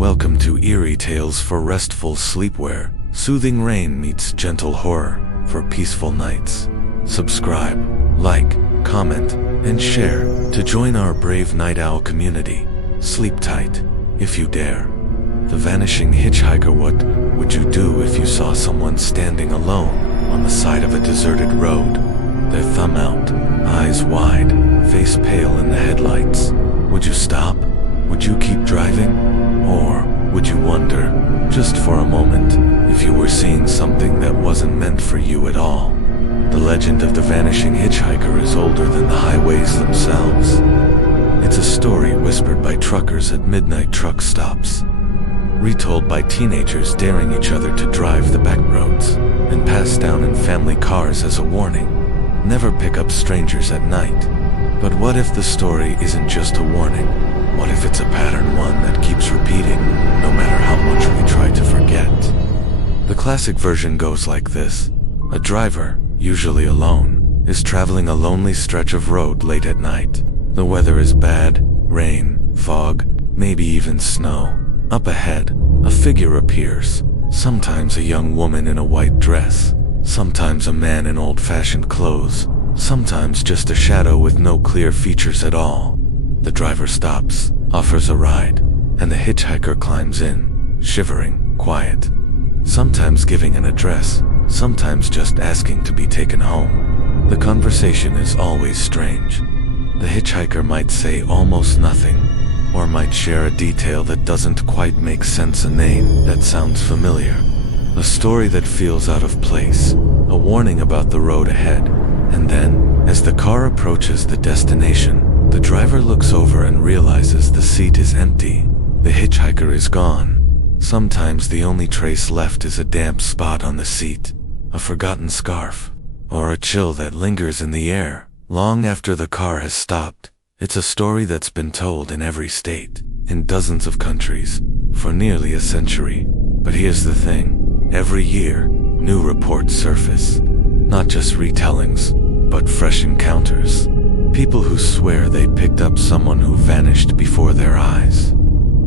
Welcome to Eerie Tales for Restful Sleep, where soothing rain meets gentle horror for peaceful nights. Subscribe, like, comment, and share to join our brave night owl community. Sleep tight, if you dare. The Vanishing Hitchhiker. What would you do if you saw someone standing alone on the side of a deserted road? Their thumb out, eyes wide, face pale in the headlights. Would you stop? Would you keep driving? Or would you wonder, just for a moment, if you were seeing something that wasn't meant for you at all? The legend of the Vanishing Hitchhiker is older than the highways themselves. It's a story whispered by truckers at midnight truck stops, retold by teenagers daring each other to drive the back roads, and passed down in family cars as a warning. Never pick up strangers at night. But what if the story isn't just a warning? What if it's a pattern, one that keeps repeating, no matter how much we try to forget? The classic version goes like this. A driver, usually alone, is traveling a lonely stretch of road late at night. The weather is bad, rain, fog, maybe even snow. Up ahead, a figure appears, sometimes a young woman in a white dress, sometimes a man in old-fashioned clothes, sometimes just a shadow with no clear features at all. The driver stops, offers a ride, and the hitchhiker climbs in, shivering, quiet, sometimes giving an address, sometimes just asking to be taken home. The conversation is always strange. The hitchhiker might say almost nothing, or might share a detail that doesn't quite make sense, a name that sounds familiar, a story that feels out of place, a warning about the road ahead. And then, as the car approaches the destination, the driver looks over and realizes the seat is empty. The hitchhiker is gone. Sometimes the only trace left is a damp spot on the seat, a forgotten scarf, or a chill that lingers in the air long after the car has stopped. It's a story that's been told in every state, in dozens of countries, for nearly a century. But here's the thing. Every year, new reports surface. Not just retellings, but fresh encounters. People who swear they picked up someone who vanished before their eyes.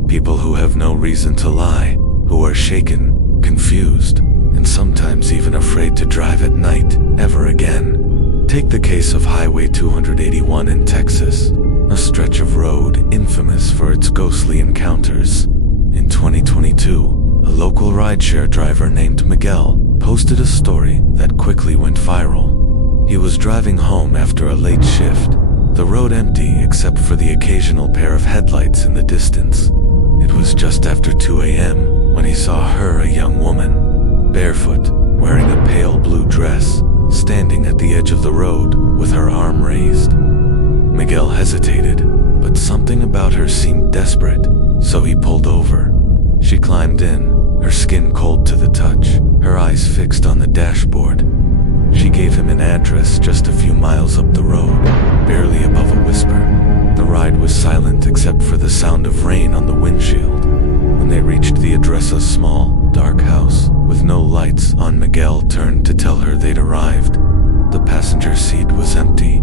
People who have no reason to lie, who are shaken, confused, and sometimes even afraid to drive at night ever again. Take the case of Highway 281 in Texas, a stretch of road infamous for its ghostly encounters. In 2022, a local rideshare driver named Miguel posted a story that quickly went viral. He was driving home after a late shift, the road empty except for the occasional pair of headlights in the distance. It was just after 2 a.m. when he saw her, a young woman, barefoot, wearing a pale blue dress, standing at the edge of the road with her arm raised. Miguel hesitated, but something about her seemed desperate, so he pulled over. She climbed in, her skin cold to the touch, her eyes fixed on the dashboard. She gave him an address just a few miles up the road, barely above a whisper. The ride was silent except for the sound of rain on the windshield. When they reached the address, a small, dark house with no lights on, Miguel turned to tell her they'd arrived. The passenger seat was empty.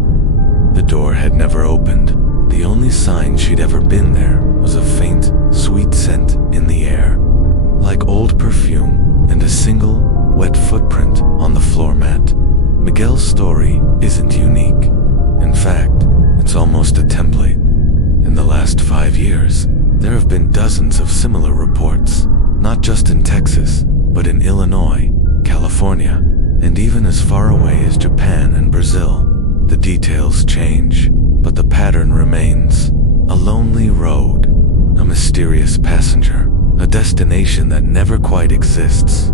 The door had never opened. The only sign she'd ever been there was a faint, sweet scent in the air, like old perfume, and a single, wet footprint on the floor mat. Miguel's story isn't unique. In fact, it's almost a template. In the last 5 years, there have been dozens of similar reports, not just in Texas, but in Illinois, California, and even as far away as Japan and Brazil. The details change, but the pattern remains. A lonely road, a mysterious passenger, a destination that never quite exists,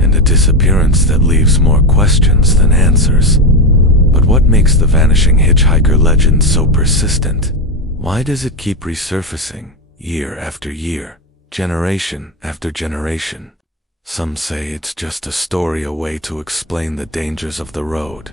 and a disappearance that leaves more questions than answers. But what makes the Vanishing Hitchhiker legend so persistent? Why does it keep resurfacing, year after year, generation after generation? Some say it's just a story, a way to explain the dangers of the road,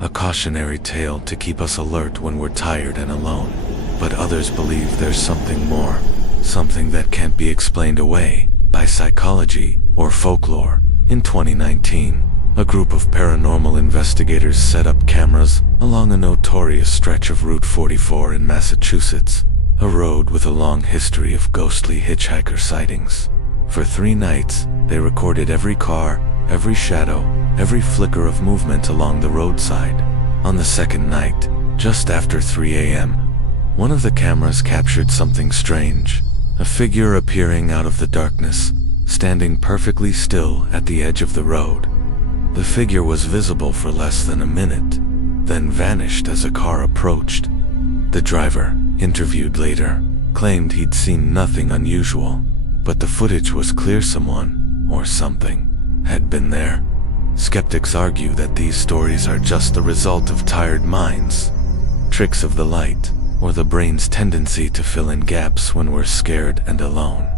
a cautionary tale to keep us alert when we're tired and alone. But others believe there's something more, something that can't be explained away by psychology or folklore. In 2019, a group of paranormal investigators set up cameras along a notorious stretch of Route 44 in Massachusetts, a road with a long history of ghostly hitchhiker sightings. For 3 nights, they recorded every car, every shadow, every flicker of movement along the roadside. On the second night, just after 3 a.m., one of the cameras captured something strange, a figure appearing out of the darkness, standing perfectly still at the edge of the road. The figure was visible for less than a minute, then vanished as a car approached. The driver, interviewed later, claimed he'd seen nothing unusual, but the footage was clear someone, or something, had been there. Skeptics argue that these stories are just the result of tired minds, tricks of the light, or the brain's tendency to fill in gaps when we're scared and alone.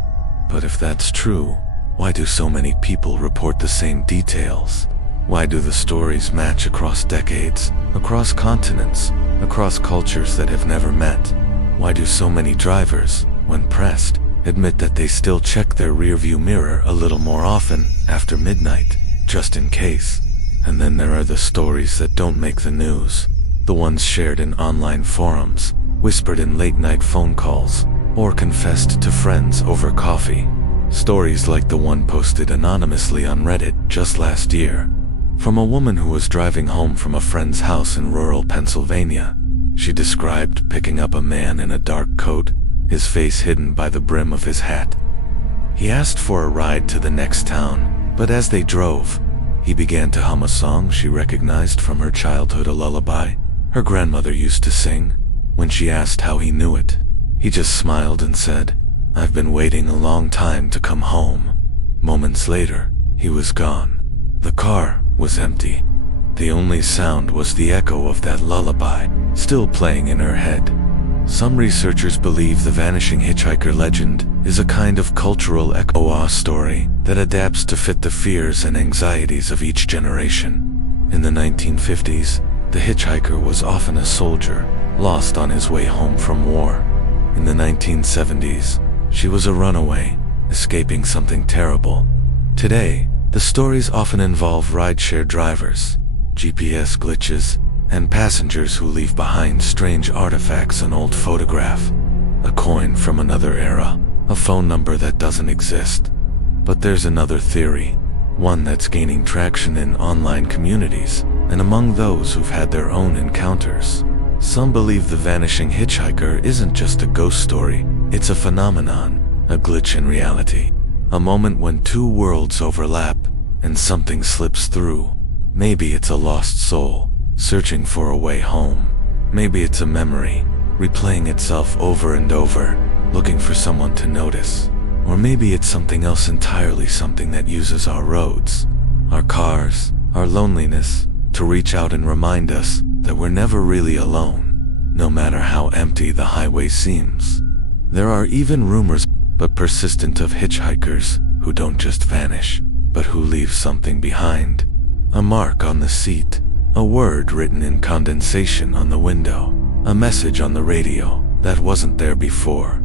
But if that's true, why do so many people report the same details? Why do the stories match across decades, across continents, across cultures that have never met? Why do so many drivers, when pressed, admit that they still check their rearview mirror a little more often after midnight, just in case? And then there are the stories that don't make the news, the ones shared in online forums, whispered in late-night phone calls, or confessed to friends over coffee. Stories like the one posted anonymously on Reddit just last year, from a woman who was driving home from a friend's house in rural Pennsylvania. She described picking up a man in a dark coat, his face hidden by the brim of his hat. He asked for a ride to the next town, but as they drove, he began to hum a song she recognized from her childhood, a lullaby her grandmother used to sing. When she asked how he knew it, he just smiled and said, "I've been waiting a long time to come home." Moments later, he was gone. The car was empty. The only sound was the echo of that lullaby, still playing in her head. Some researchers believe the vanishing hitchhiker legend is a kind of cultural echo story that adapts to fit the fears and anxieties of each generation. In the 1950s, the hitchhiker was often a soldier, lost on his way home from war. In the 1970s, she was a runaway, escaping something terrible. Today, the stories often involve rideshare drivers, GPS glitches, and passengers who leave behind strange artifacts: an old photograph, a coin from another era, a phone number that doesn't exist. But there's another theory, one that's gaining traction in online communities, and among those who've had their own encounters. Some believe the vanishing hitchhiker isn't just a ghost story, it's a phenomenon, a glitch in reality. A moment when two worlds overlap, and something slips through. Maybe it's a lost soul, searching for a way home. Maybe it's a memory, replaying itself over and over, looking for someone to notice. Or maybe it's something else entirely, something that uses our roads, our cars, our loneliness, to reach out and remind us that we're never really alone, no matter how empty the highway seems. There are even rumors, but persistent, of hitchhikers who don't just vanish, but who leave something behind. A mark on the seat, a word written in condensation on the window, a message on the radio that wasn't there before.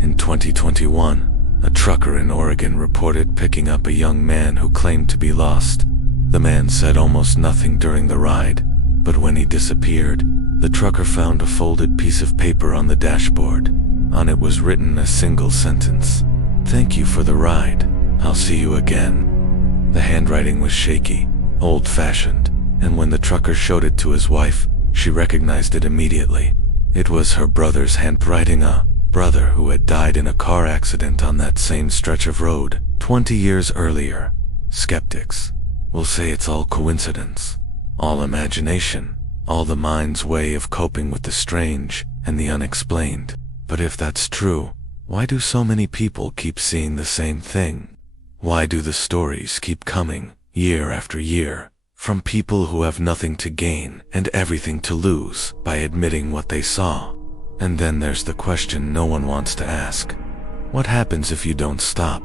In 2021, a trucker in Oregon reported picking up a young man who claimed to be lost. The man said almost nothing during the ride, but when he disappeared, the trucker found a folded piece of paper on the dashboard. On it was written a single sentence: "Thank you for the ride. I'll see you again." The handwriting was shaky, old-fashioned, and when the trucker showed it to his wife, she recognized it immediately. It was her brother's handwriting, a brother who had died in a car accident on that same stretch of road 20 years earlier. Skeptics will say it's all coincidence, all imagination, all the mind's way of coping with the strange and the unexplained. But if that's true, why do so many people keep seeing the same thing? Why do the stories keep coming, year after year, from people who have nothing to gain and everything to lose by admitting what they saw? And then there's the question no one wants to ask. What happens if you don't stop?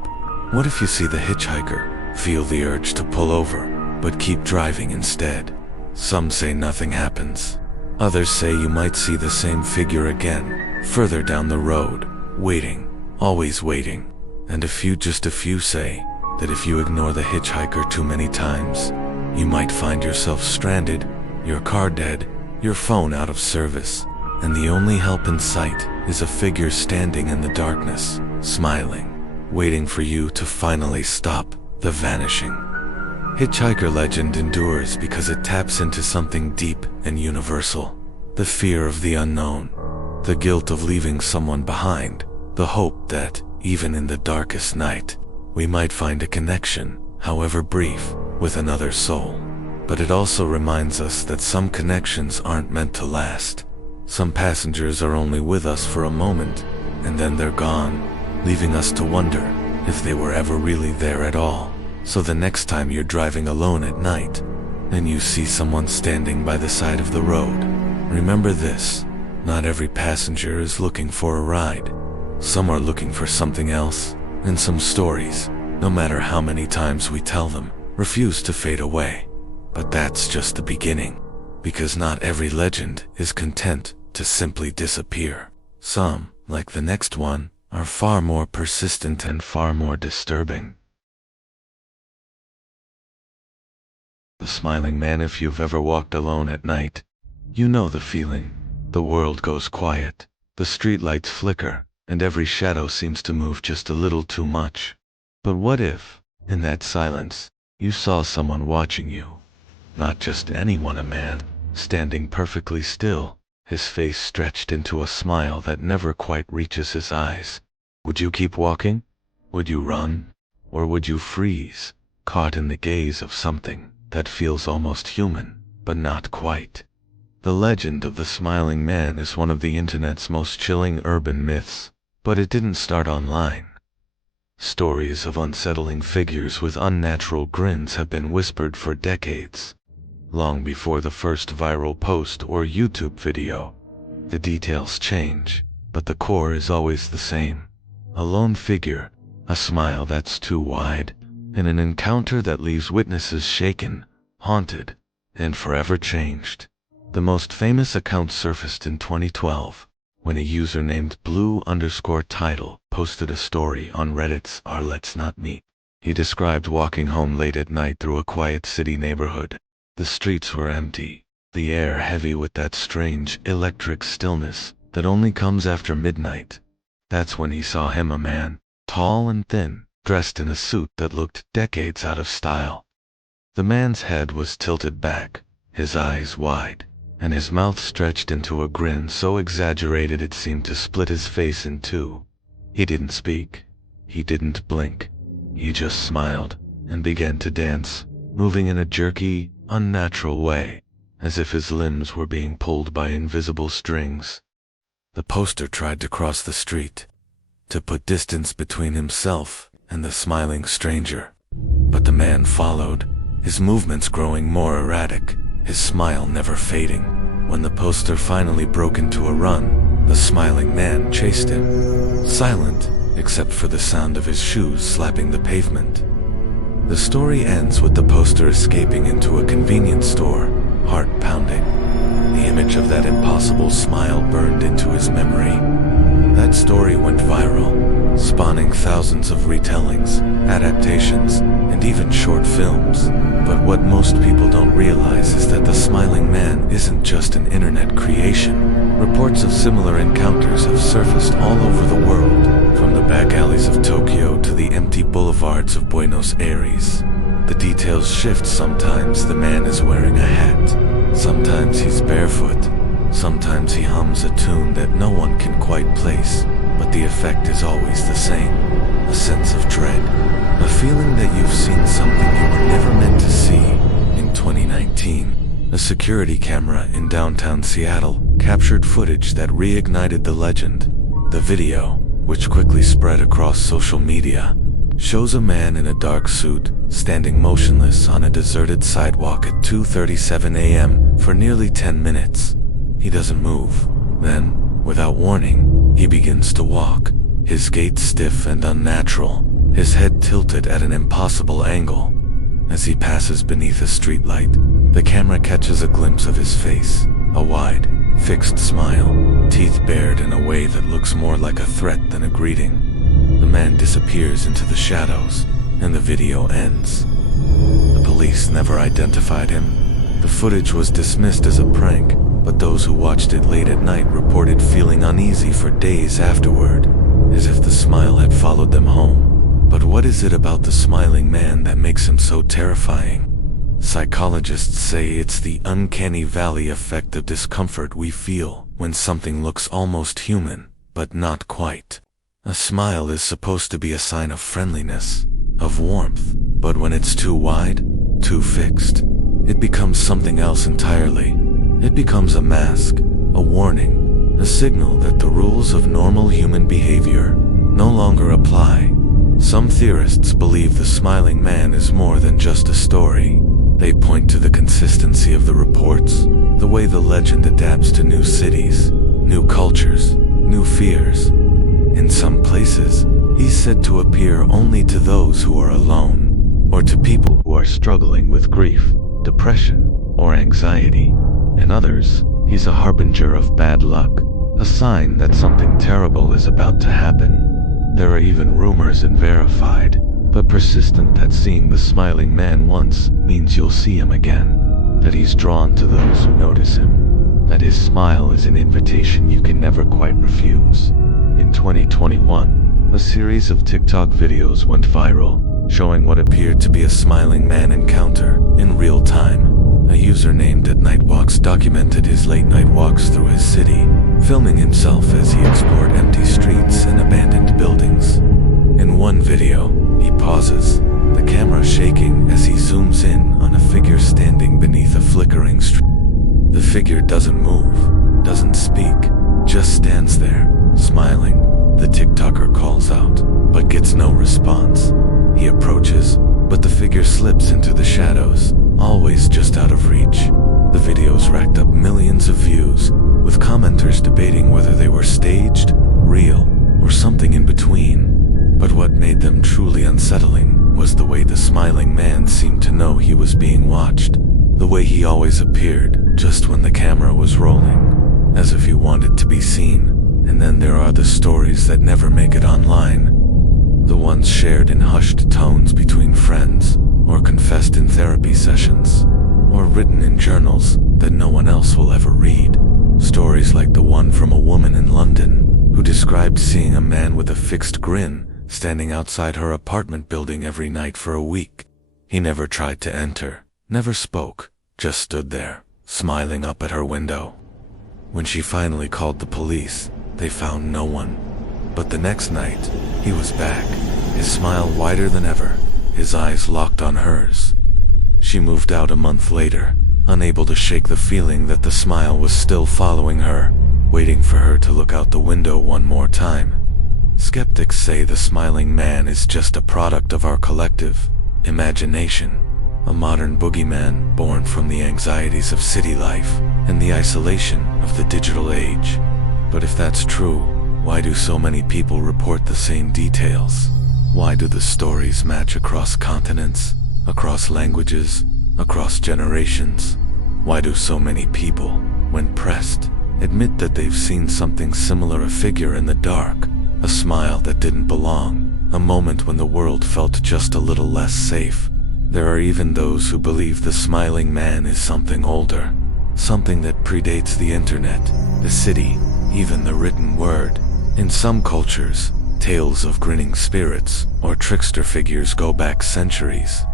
What if you see the hitchhiker, feel the urge to pull over, but keep driving instead? Some say nothing happens. Others say you might see the same figure again, further down the road, waiting, always waiting. And just a few say that if you ignore the hitchhiker too many times, you might find yourself stranded, your car dead, your phone out of service, and the only help in sight is a figure standing in the darkness, smiling, waiting for you to finally stop the vanishing. Hitchhiker legend endures because it taps into something deep and universal: the fear of the unknown, the guilt of leaving someone behind, the hope that, even in the darkest night, we might find a connection, however brief, with another soul. But it also reminds us that some connections aren't meant to last. Some passengers are only with us for a moment, and then they're gone, leaving us to wonder if they were ever really there at all. So the next time you're driving alone at night, and you see someone standing by the side of the road, remember this: not every passenger is looking for a ride. Some are looking for something else, and some stories, no matter how many times we tell them, refuse to fade away. But that's just the beginning, because not every legend is content to simply disappear. Some, like the next one, are far more persistent and far more disturbing. The Smiling Man. If you've ever walked alone at night, you know the feeling. The world goes quiet, the streetlights flicker, and every shadow seems to move just a little too much. But what if, in that silence, you saw someone watching you? Not just anyone, a man, standing perfectly still, his face stretched into a smile that never quite reaches his eyes. Would you keep walking? Would you run? Or would you freeze, caught in the gaze of something that feels almost human, but not quite? The legend of the Smiling Man is one of the internet's most chilling urban myths, but it didn't start online. Stories of unsettling figures with unnatural grins have been whispered for decades, long before the first viral post or YouTube video. The details change, but the core is always the same: a lone figure, a smile that's too wide, and an encounter that leaves witnesses shaken, haunted, and forever changed. The most famous account surfaced in 2012, when a user named blue_title posted a story on Reddit's r/Let's Not Meet. He described walking home late at night through a quiet city neighborhood. The streets were empty, the air heavy with that strange, electric stillness that only comes after midnight. That's when he saw him, a man, tall and thin, dressed in a suit that looked decades out of style. The man's head was tilted back, his eyes wide, and his mouth stretched into a grin so exaggerated it seemed to split his face in two. He didn't speak. He didn't blink. He just smiled and began to dance, moving in a jerky, unnatural way, as if his limbs were being pulled by invisible strings. The poster tried to cross the street, to put distance between himself and the smiling stranger. But the man followed, his movements growing more erratic, his smile never fading. When the poster finally broke into a run, the Smiling Man chased him, silent except for the sound of his shoes slapping the pavement. The story ends with the poster escaping into a convenience store, heart pounding. The image of that impossible smile burned into his memory. That story went viral, spawning thousands of retellings, adaptations, and even short films. But what most people don't realize is that the Smiling Man isn't just an internet creation. Reports of similar encounters have surfaced all over the world, from the back alleys of Tokyo to the empty boulevards of Buenos Aires. The details shift. Sometimes the man is wearing a hat, sometimes he's barefoot, sometimes he hums a tune that no one can quite place, but the effect is always the same: a sense of dread, a feeling that you've seen something you were never meant to see. In 2019, a security camera in downtown Seattle captured footage that reignited the legend. The video, which quickly spread across social media, shows a man in a dark suit standing motionless on a deserted sidewalk at 2:37 a.m. for nearly 10 minutes. He doesn't move. Then, without warning, he begins to walk, his gait stiff and unnatural, his head tilted at an impossible angle. As he passes beneath a streetlight, the camera catches a glimpse of his face, a wide, fixed smile, teeth bared in a way that looks more like a threat than a greeting. The man disappears into the shadows, and the video ends. The police never identified him. The footage was dismissed as a prank, but those who watched it late at night reported feeling uneasy for days afterward, as if the smile had followed them home. But what is it about the smiling man that makes him so terrifying? Psychologists say it's the uncanny valley effect of discomfort we feel when something looks almost human, but not quite. A smile is supposed to be a sign of friendliness, of warmth, but when it's too wide, too fixed, it becomes something else entirely. It becomes a mask, a warning, a signal that the rules of normal human behavior no longer apply. Some theorists believe the smiling man is more than just a story. They point to the consistency of the reports, the way the legend adapts to new cities, new cultures, new fears. In some places, he's said to appear only to those who are alone, or to people who are struggling with grief, depression, or anxiety. In others, he's a harbinger of bad luck, a sign that something terrible is about to happen. There are even rumors and verified, but persistent, that seeing the smiling man once means you'll see him again, that he's drawn to those who notice him, that his smile is an invitation you can never quite refuse. In 2021, a series of TikTok videos went viral, showing what appeared to be a smiling man encounter in real time. A user named @Nightwalks documented his late-night walks through his city, filming himself as he explored empty streets and abandoned buildings. In one video, he pauses, the camera shaking as he zooms in on a figure standing beneath a flickering street. The figure doesn't move, doesn't speak, just stands there, smiling. The TikToker calls out, but gets no response. He approaches, but the figure slips into the shadows, always just out of reach. The videos racked up millions of views, with commenters debating whether they were staged, real, or something in between. But what made them truly unsettling was the way the smiling man seemed to know he was being watched, the way he always appeared just when the camera was rolling, as if he wanted to be seen. And then there are the stories that never make it online, the ones shared in hushed tones between friends, or confessed in therapy sessions, or written in journals that no one else will ever read. Stories like the one from a woman in London who described seeing a man with a fixed grin standing outside her apartment building every night for a week. He never tried to enter, never spoke, just stood there, smiling up at her window. When she finally called the police, they found no one. But the next night, he was back, his smile wider than ever, his eyes locked on hers. She moved out a month later, unable to shake the feeling that the smile was still following her, waiting for her to look out the window one more time. Skeptics say the smiling man is just a product of our collective imagination, a modern boogeyman born from the anxieties of city life and the isolation of the digital age. But if that's true, why do so many people report the same details? Why do the stories match across continents, across languages, across generations? Why do so many people, when pressed, admit that they've seen something similar, a figure in the dark, a smile that didn't belong, a moment when the world felt just a little less safe? There are even those who believe the smiling man is something older, something that predates the internet, the city, even the written word. In some cultures, tales of grinning spirits or trickster figures go back centuries.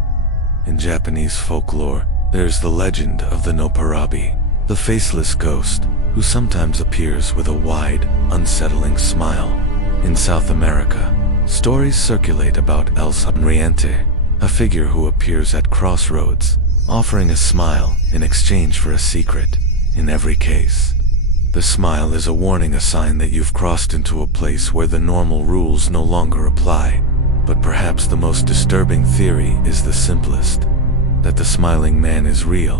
In Japanese folklore, there's the legend of the Noparabi, the faceless ghost who sometimes appears with a wide, unsettling smile. In South America, stories circulate about El Sonriente, a figure who appears at crossroads, offering a smile in exchange for a secret. In every case, the smile is a warning, a sign that you've crossed into a place where the normal rules no longer apply. But perhaps the most disturbing theory is the simplest, that the smiling man is real,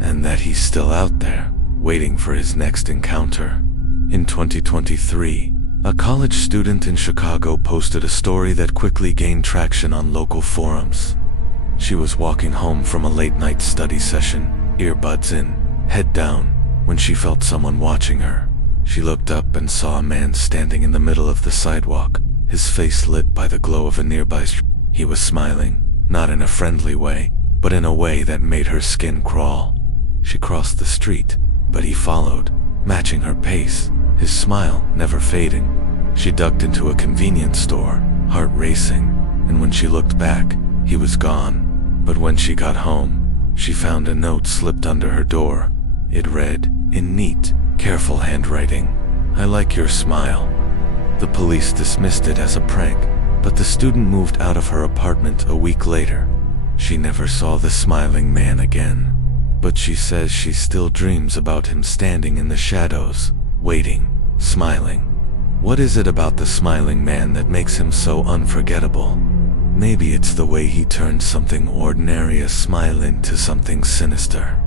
and that he's still out there, waiting for his next encounter. In 2023, a college student in Chicago posted a story that quickly gained traction on local forums. She was walking home from a late-night study session, earbuds in, head down, when she felt someone watching her. She looked up and saw a man standing in the middle of the sidewalk, his face lit by the glow of a nearby street. He was smiling, not in a friendly way, but in a way that made her skin crawl. She crossed the street, but he followed, matching her pace, his smile never fading. She ducked into a convenience store, heart racing, and when she looked back, he was gone. But when she got home, she found a note slipped under her door. It read, in neat, careful handwriting, "I like your smile." The police dismissed it as a prank, but the student moved out of her apartment a week later. She never saw the smiling man again, but she says she still dreams about him standing in the shadows, waiting, smiling. What is it about the smiling man that makes him so unforgettable? Maybe it's the way he turns something ordinary, a smile, into something sinister.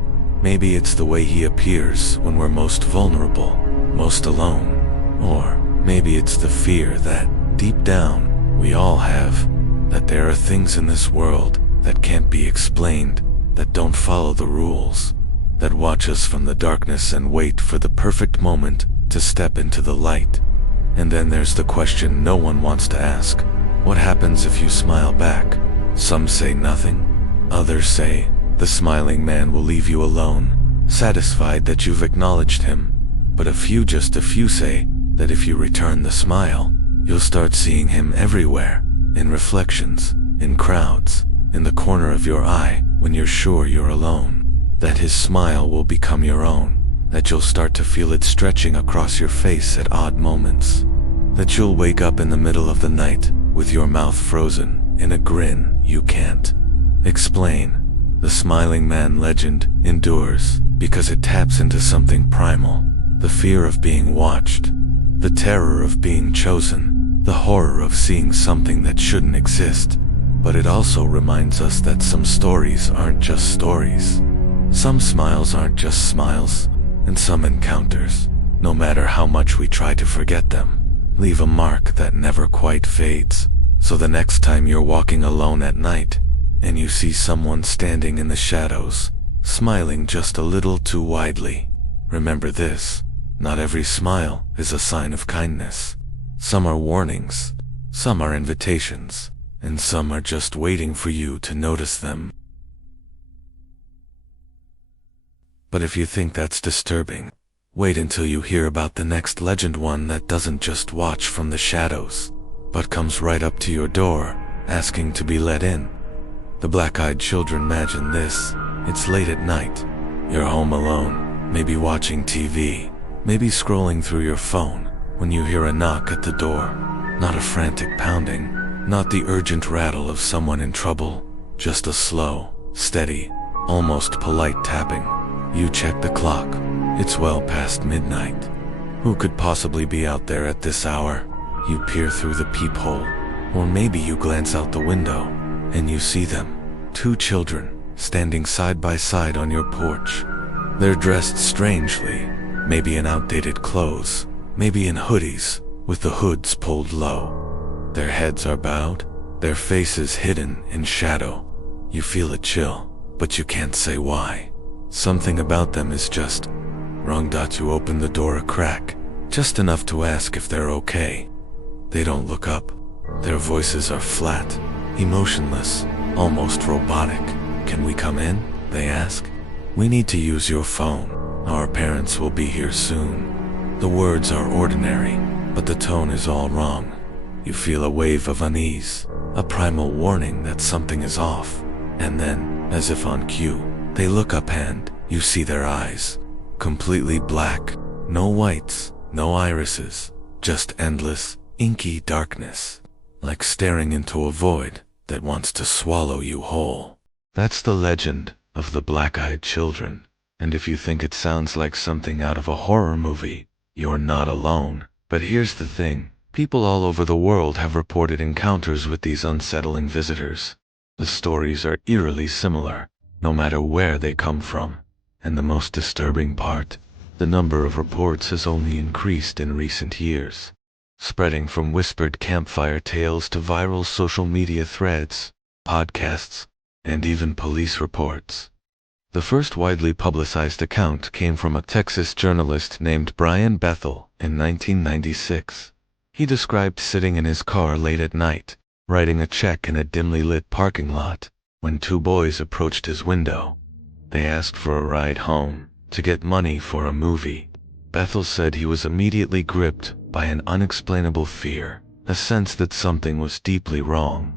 Maybe it's the way he appears when we're most vulnerable, most alone. Or maybe it's the fear that, deep down, we all have, that there are things in this world that can't be explained, that don't follow the rules, that watch us from the darkness and wait for the perfect moment to step into the light. And then there's the question no one wants to ask. What happens if you smile back? Some say nothing. Others say, the smiling man will leave you alone, satisfied that you've acknowledged him. But just a few say that if you return the smile, you'll start seeing him everywhere, in reflections, in crowds, in the corner of your eye when you're sure you're alone. That his smile will become your own, that you'll start to feel it stretching across your face at odd moments. That you'll wake up in the middle of the night with your mouth frozen in a grin you can't explain. The smiling man legend endures because it taps into something primal, the fear of being watched, the terror of being chosen, the horror of seeing something that shouldn't exist. But it also reminds us that some stories aren't just stories. Some smiles aren't just smiles, and some encounters, no matter how much we try to forget them, leave a mark that never quite fades. So the next time you're walking alone at night, and you see someone standing in the shadows, smiling just a little too widely, remember this: not every smile is a sign of kindness. Some are warnings, some are invitations, and some are just waiting for you to notice them. But if you think that's disturbing, wait until you hear about the next legend, one that doesn't just watch from the shadows, but comes right up to your door, asking to be let in. The black-eyed children. Imagine this: it's late at night, you're home alone, maybe watching TV, maybe scrolling through your phone, when you hear a knock at the door. Not a frantic pounding, not the urgent rattle of someone in trouble, just a slow, steady, almost polite tapping. You check the clock. It's well past midnight. Who could possibly be out there at this hour? You peer through the peephole, or maybe you glance out the window, and you see them, 2 children, standing side by side on your porch. They're dressed strangely, maybe in outdated clothes, maybe in hoodies, with the hoods pulled low. Their heads are bowed, their faces hidden in shadow. You feel a chill, but you can't say why. Something about them is just wrong. You open the door a crack, just enough to ask if they're okay. They don't look up. Their voices are flat, emotionless, almost robotic. "Can we come in?" they ask. "We need to use your phone. Our parents will be here soon." The words are ordinary, but the tone is all wrong. You feel a wave of unease, a primal warning that something is off. And then, as if on cue, they look up and you see their eyes. Completely black, no whites, no irises, just endless, inky darkness. Like staring into a void that wants to swallow you whole. That's the legend of the black-eyed children. And if you think it sounds like something out of a horror movie, you're not alone. But here's the thing. People all over the world have reported encounters with these unsettling visitors. The stories are eerily similar, no matter where they come from. And the most disturbing part, the number of reports has only increased in recent years, spreading from whispered campfire tales to viral social media threads, podcasts, and even police reports. The first widely publicized account came from a Texas journalist named Brian Bethel in 1996. He described sitting in his car late at night, writing a check in a dimly lit parking lot, when 2 boys approached his window. They asked for a ride home, to get money for a movie. Bethel said he was immediately gripped by an unexplainable fear, a sense that something was deeply wrong.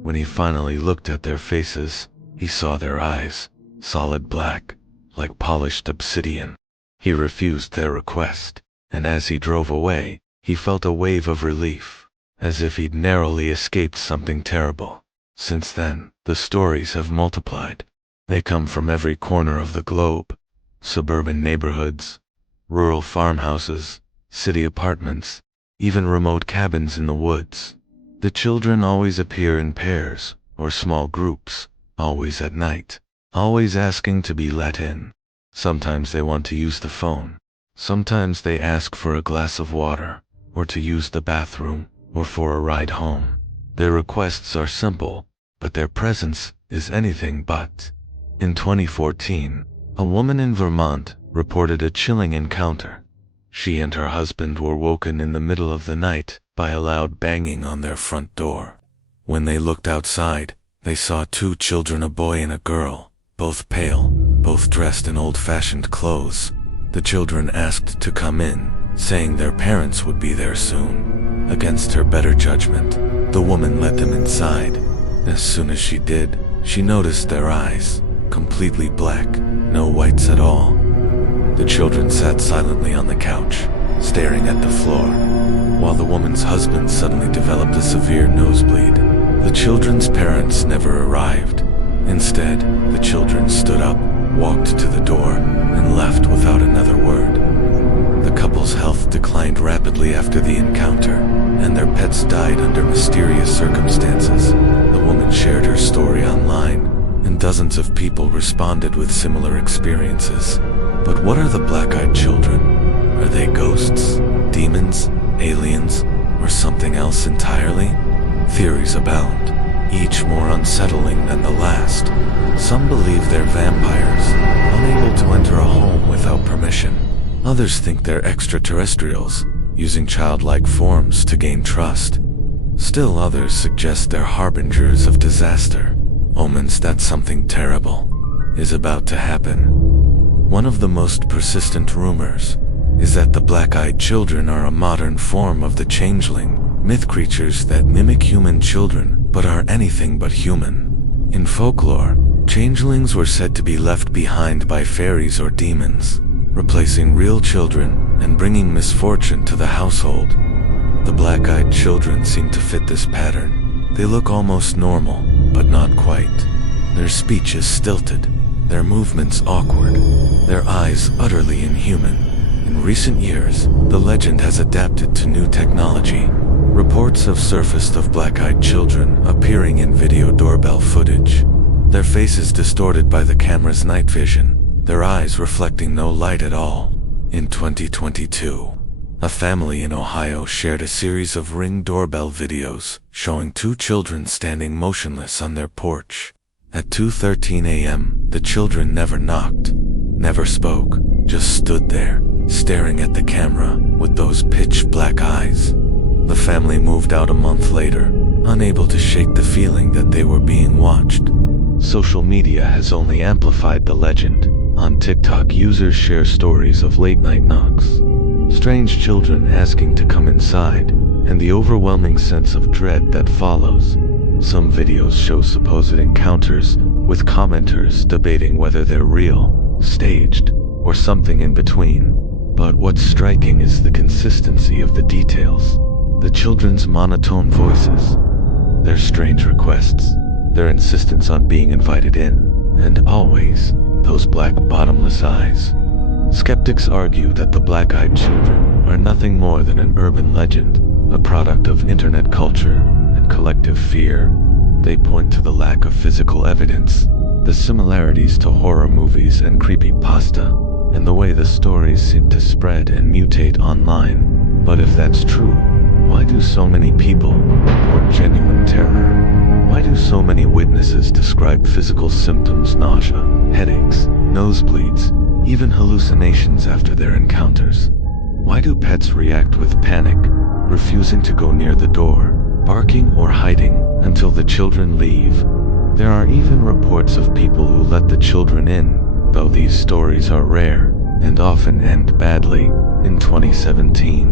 When he finally looked at their faces, he saw their eyes, solid black, like polished obsidian. He refused their request, and as he drove away, he felt a wave of relief, as if he'd narrowly escaped something terrible. Since then, the stories have multiplied. They come from every corner of the globe: suburban neighborhoods, rural farmhouses, city apartments, even remote cabins in the woods. The children always appear in pairs or small groups, always at night, always asking to be let in. Sometimes they want to use the phone. Sometimes they ask for a glass of water, or to use the bathroom, or for a ride home. Their requests are simple, but their presence is anything but. In 2014, a woman in Vermont reported a chilling encounter. She and her husband were woken in the middle of the night by a loud banging on their front door. When they looked outside, they saw two children, a boy and a girl, both pale, both dressed in old-fashioned clothes. The children asked to come in, saying their parents would be there soon. Against her better judgment, the woman let them inside. As soon as she did, she noticed their eyes, completely black, no whites at all. The children sat silently on the couch, staring at the floor, while the woman's husband suddenly developed a severe nosebleed. The children's parents never arrived. Instead, the children stood up, walked to the door, and left without another word. The couple's health declined rapidly after the encounter, and their pets died under mysterious circumstances. The woman shared her story online, and dozens of people responded with similar experiences. But what are the black-eyed children? Are they ghosts, demons, aliens, or something else entirely? Theories abound, each more unsettling than the last. Some believe they're vampires, unable to enter a home without permission. Others think they're extraterrestrials, using childlike forms to gain trust. Still others suggest they're harbingers of disaster, omens that something terrible is about to happen. One of the most persistent rumors is that the black-eyed children are a modern form of the changeling, myth creatures that mimic human children but are anything but human. In folklore, changelings were said to be left behind by fairies or demons, replacing real children and bringing misfortune to the household. The black-eyed children seem to fit this pattern. They look almost normal, but not quite. Their speech is stilted, their movements awkward, their eyes utterly inhuman. In recent years, the legend has adapted to new technology. Reports have surfaced of black-eyed children appearing in video doorbell footage, their faces distorted by the camera's night vision, their eyes reflecting no light at all. In 2022, a family in Ohio shared a series of Ring doorbell videos showing two children standing motionless on their porch. At 2:13 a.m., the children never knocked, never spoke, just stood there, staring at the camera with those pitch-black eyes. The family moved out a month later, unable to shake the feeling that they were being watched. Social media has only amplified the legend. On TikTok, users share stories of late-night knocks, strange children asking to come inside, and the overwhelming sense of dread that follows. Some videos show supposed encounters, with commenters debating whether they're real, staged, or something in between. But what's striking is the consistency of the details. The children's monotone voices, their strange requests, their insistence on being invited in, and always, those black bottomless eyes. Skeptics argue that the black-eyed children are nothing more than an urban legend, a product of internet culture and collective fear. They point to the lack of physical evidence, the similarities to horror movies and creepypasta, and the way the stories seem to spread and mutate online. But if that's true, why do so many people report genuine terror? Why do so many witnesses describe physical symptoms, nausea, headaches, nosebleeds, even hallucinations after their encounters? Why do pets react with panic, refusing to go near the door, barking or hiding until the children leave? There are even reports of people who let the children in, Though these stories are rare and often end badly, in 2017,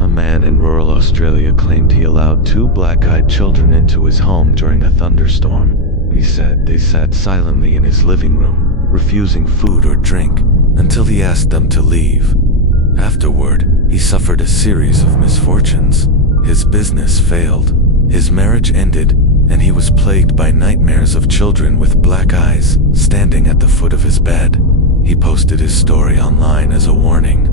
a man in rural Australia claimed he allowed two black-eyed children into his home during a thunderstorm. He said they sat silently in his living room, refusing food or drink, until he asked them to leave. Afterward, he suffered a series of misfortunes. His business failed, his marriage ended, and he was plagued by nightmares of children with black eyes standing at the foot of his bed. He posted his story online as a warning.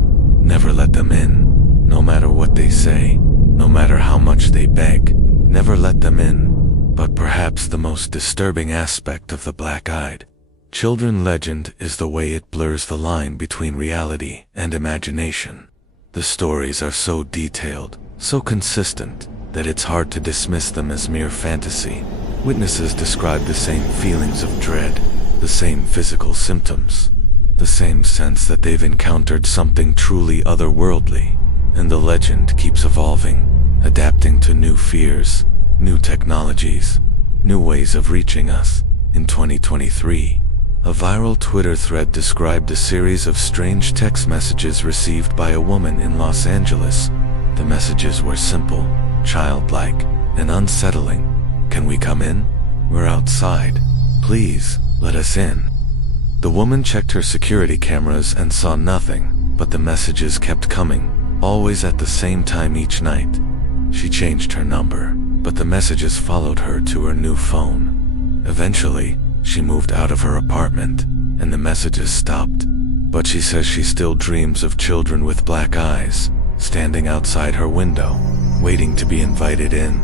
Never let them in. No matter what they say, no matter how much they beg, never let them in. But perhaps the most disturbing aspect of the black-eyed children legend is the way it blurs the line between reality and imagination. The stories are so detailed, so consistent, that it's hard to dismiss them as mere fantasy. Witnesses describe the same feelings of dread, the same physical symptoms, the same sense that they've encountered something truly otherworldly. And the legend keeps evolving, adapting to new fears, new technologies, new ways of reaching us. In 2023, a viral Twitter thread described a series of strange text messages received by a woman in Los Angeles. The messages were simple, childlike, and unsettling. "Can we come in? We're outside. Please, let us in." The woman checked her security cameras and saw nothing, but the messages kept coming, always at the same time each night. She changed her number, but the messages followed her to her new phone. Eventually, she moved out of her apartment, and the messages stopped. But she says she still dreams of children with black eyes, standing outside her window, waiting to be invited in.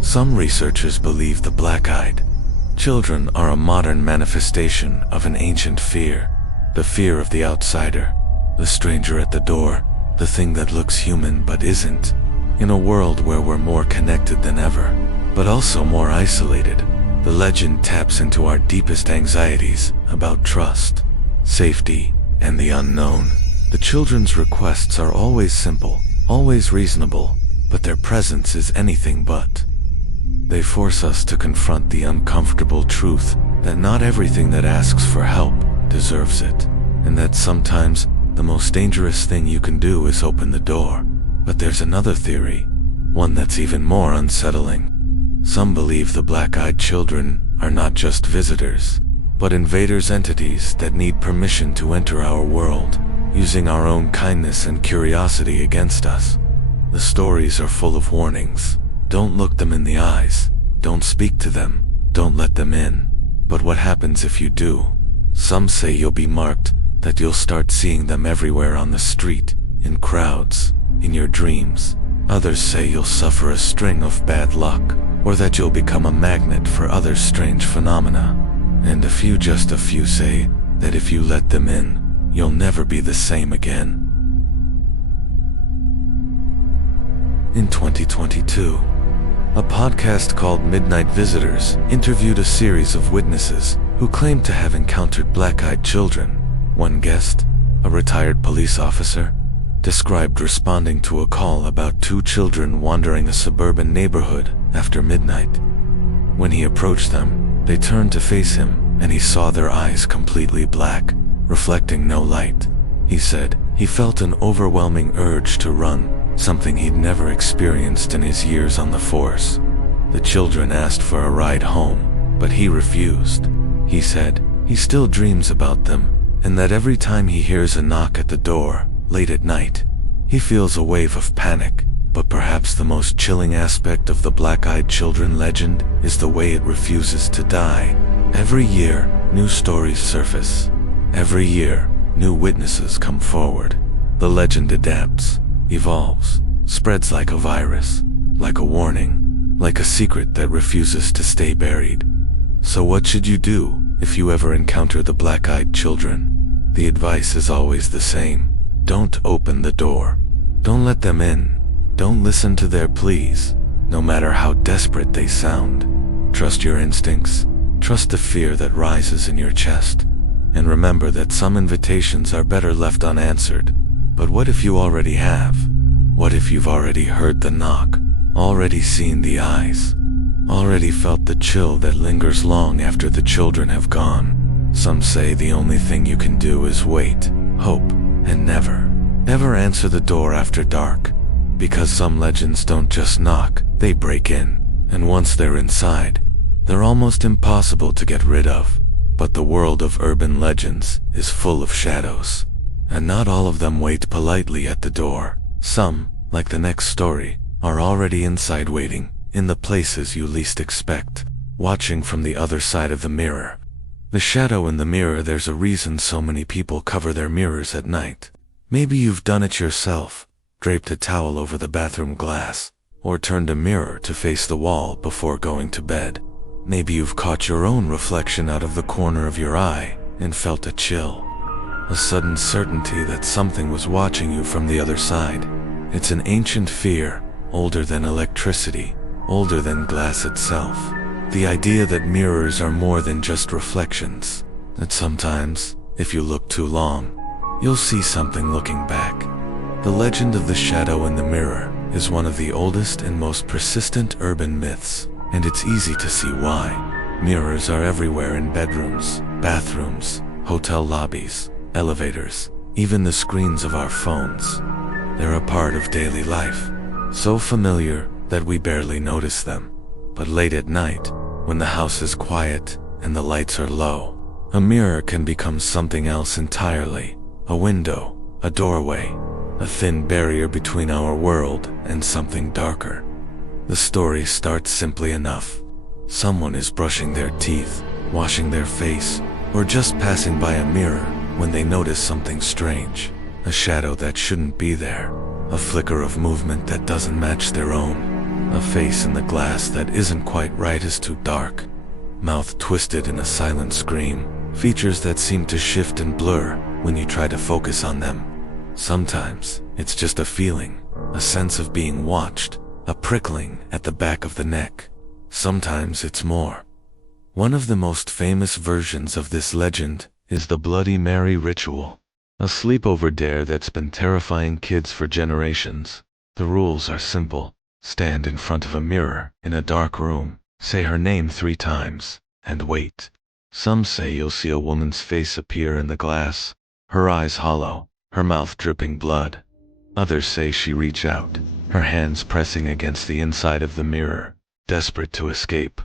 Some researchers believe the black-eyed children are a modern manifestation of an ancient fear, the fear of the outsider, the stranger at the door, the thing that looks human but isn't. In a world where we're more connected than ever, but also more isolated, the legend taps into our deepest anxieties about trust, safety, and the unknown. The children's requests are always simple, always reasonable, but their presence is anything but. They force us to confront the uncomfortable truth that not everything that asks for help deserves it, and that sometimes the most dangerous thing you can do is open the door. But there's another theory, one that's even more unsettling. Some believe the black-eyed children are not just visitors, but invaders, entities that need permission to enter our world, using our own kindness and curiosity against us. The stories are full of warnings. Don't look them in the eyes. Don't speak to them. Don't let them in. But what happens if you do? Some say you'll be marked, that you'll start seeing them everywhere on the street, in crowds, in your dreams. Others say you'll suffer a string of bad luck, or that you'll become a magnet for other strange phenomena. And just a few say that if you let them in, you'll never be the same again. In 2022, a podcast called Midnight Visitors interviewed a series of witnesses who claimed to have encountered black-eyed children. One guest, a retired police officer, described responding to a call about two children wandering a suburban neighborhood after midnight. When he approached them, they turned to face him, and he saw their eyes completely black, reflecting no light. He said he felt an overwhelming urge to run, something he'd never experienced in his years on the force. The children asked for a ride home, but he refused. He said he still dreams about them, and that every time he hears a knock at the door, late at night, he feels a wave of panic. But perhaps the most chilling aspect of the black-eyed children legend is the way it refuses to die. Every year, new stories surface. Every year, new witnesses come forward. The legend adapts, evolves, spreads like a virus, like a warning, like a secret that refuses to stay buried. So what should you do if you ever encounter the black-eyed children? The advice is always the same. Don't open the door. Don't let them in. Don't listen to their pleas, no matter how desperate they sound. Trust your instincts. Trust the fear that rises in your chest. And remember that some invitations are better left unanswered. But what if you already have? What if you've already heard the knock, already seen the eyes, already felt the chill that lingers long after the children have gone? Some say the only thing you can do is wait, hope, and never, ever answer the door after dark. Because some legends don't just knock, they break in. And once they're inside, they're almost impossible to get rid of. But the world of urban legends is full of shadows. And not all of them wait politely at the door. Some, like the next story, are already inside waiting, in the places you least expect, watching from the other side of the mirror. The shadow in the mirror. There's a reason so many people cover their mirrors at night. Maybe you've done it yourself, draped a towel over the bathroom glass, or turned a mirror to face the wall before going to bed. Maybe you've caught your own reflection out of the corner of your eye and felt a chill, a sudden certainty that something was watching you from the other side. It's an ancient fear, older than electricity, older than glass itself. The idea that mirrors are more than just reflections, that sometimes, if you look too long, you'll see something looking back. The legend of the shadow in the mirror is one of the oldest and most persistent urban myths, and it's easy to see why. Mirrors are everywhere in bedrooms, bathrooms, hotel lobbies, elevators, even the screens of our phones. They're a part of daily life, so familiar that we barely notice them. But late at night, when the house is quiet and the lights are low, a mirror can become something else entirely. A window, a doorway, a thin barrier between our world and something darker. The story starts simply enough. Someone is brushing their teeth, washing their face, or just passing by a mirror when they notice something strange. A shadow that shouldn't be there, a flicker of movement that doesn't match their own, a face in the glass that isn't quite right, is too dark, mouth twisted in a silent scream, features that seem to shift and blur when you try to focus on them. Sometimes it's just a feeling, a sense of being watched, a prickling at the back of the neck. Sometimes it's more. One of the most famous versions of this legend is the Bloody Mary ritual, a sleepover dare that's been terrifying kids for generations. The rules are simple. Stand in front of a mirror in a dark room, say her name 3 times, and wait. Some say you'll see a woman's face appear in the glass, her eyes hollow, her mouth dripping blood. Others say she reach out, her hands pressing against the inside of the mirror, desperate to escape.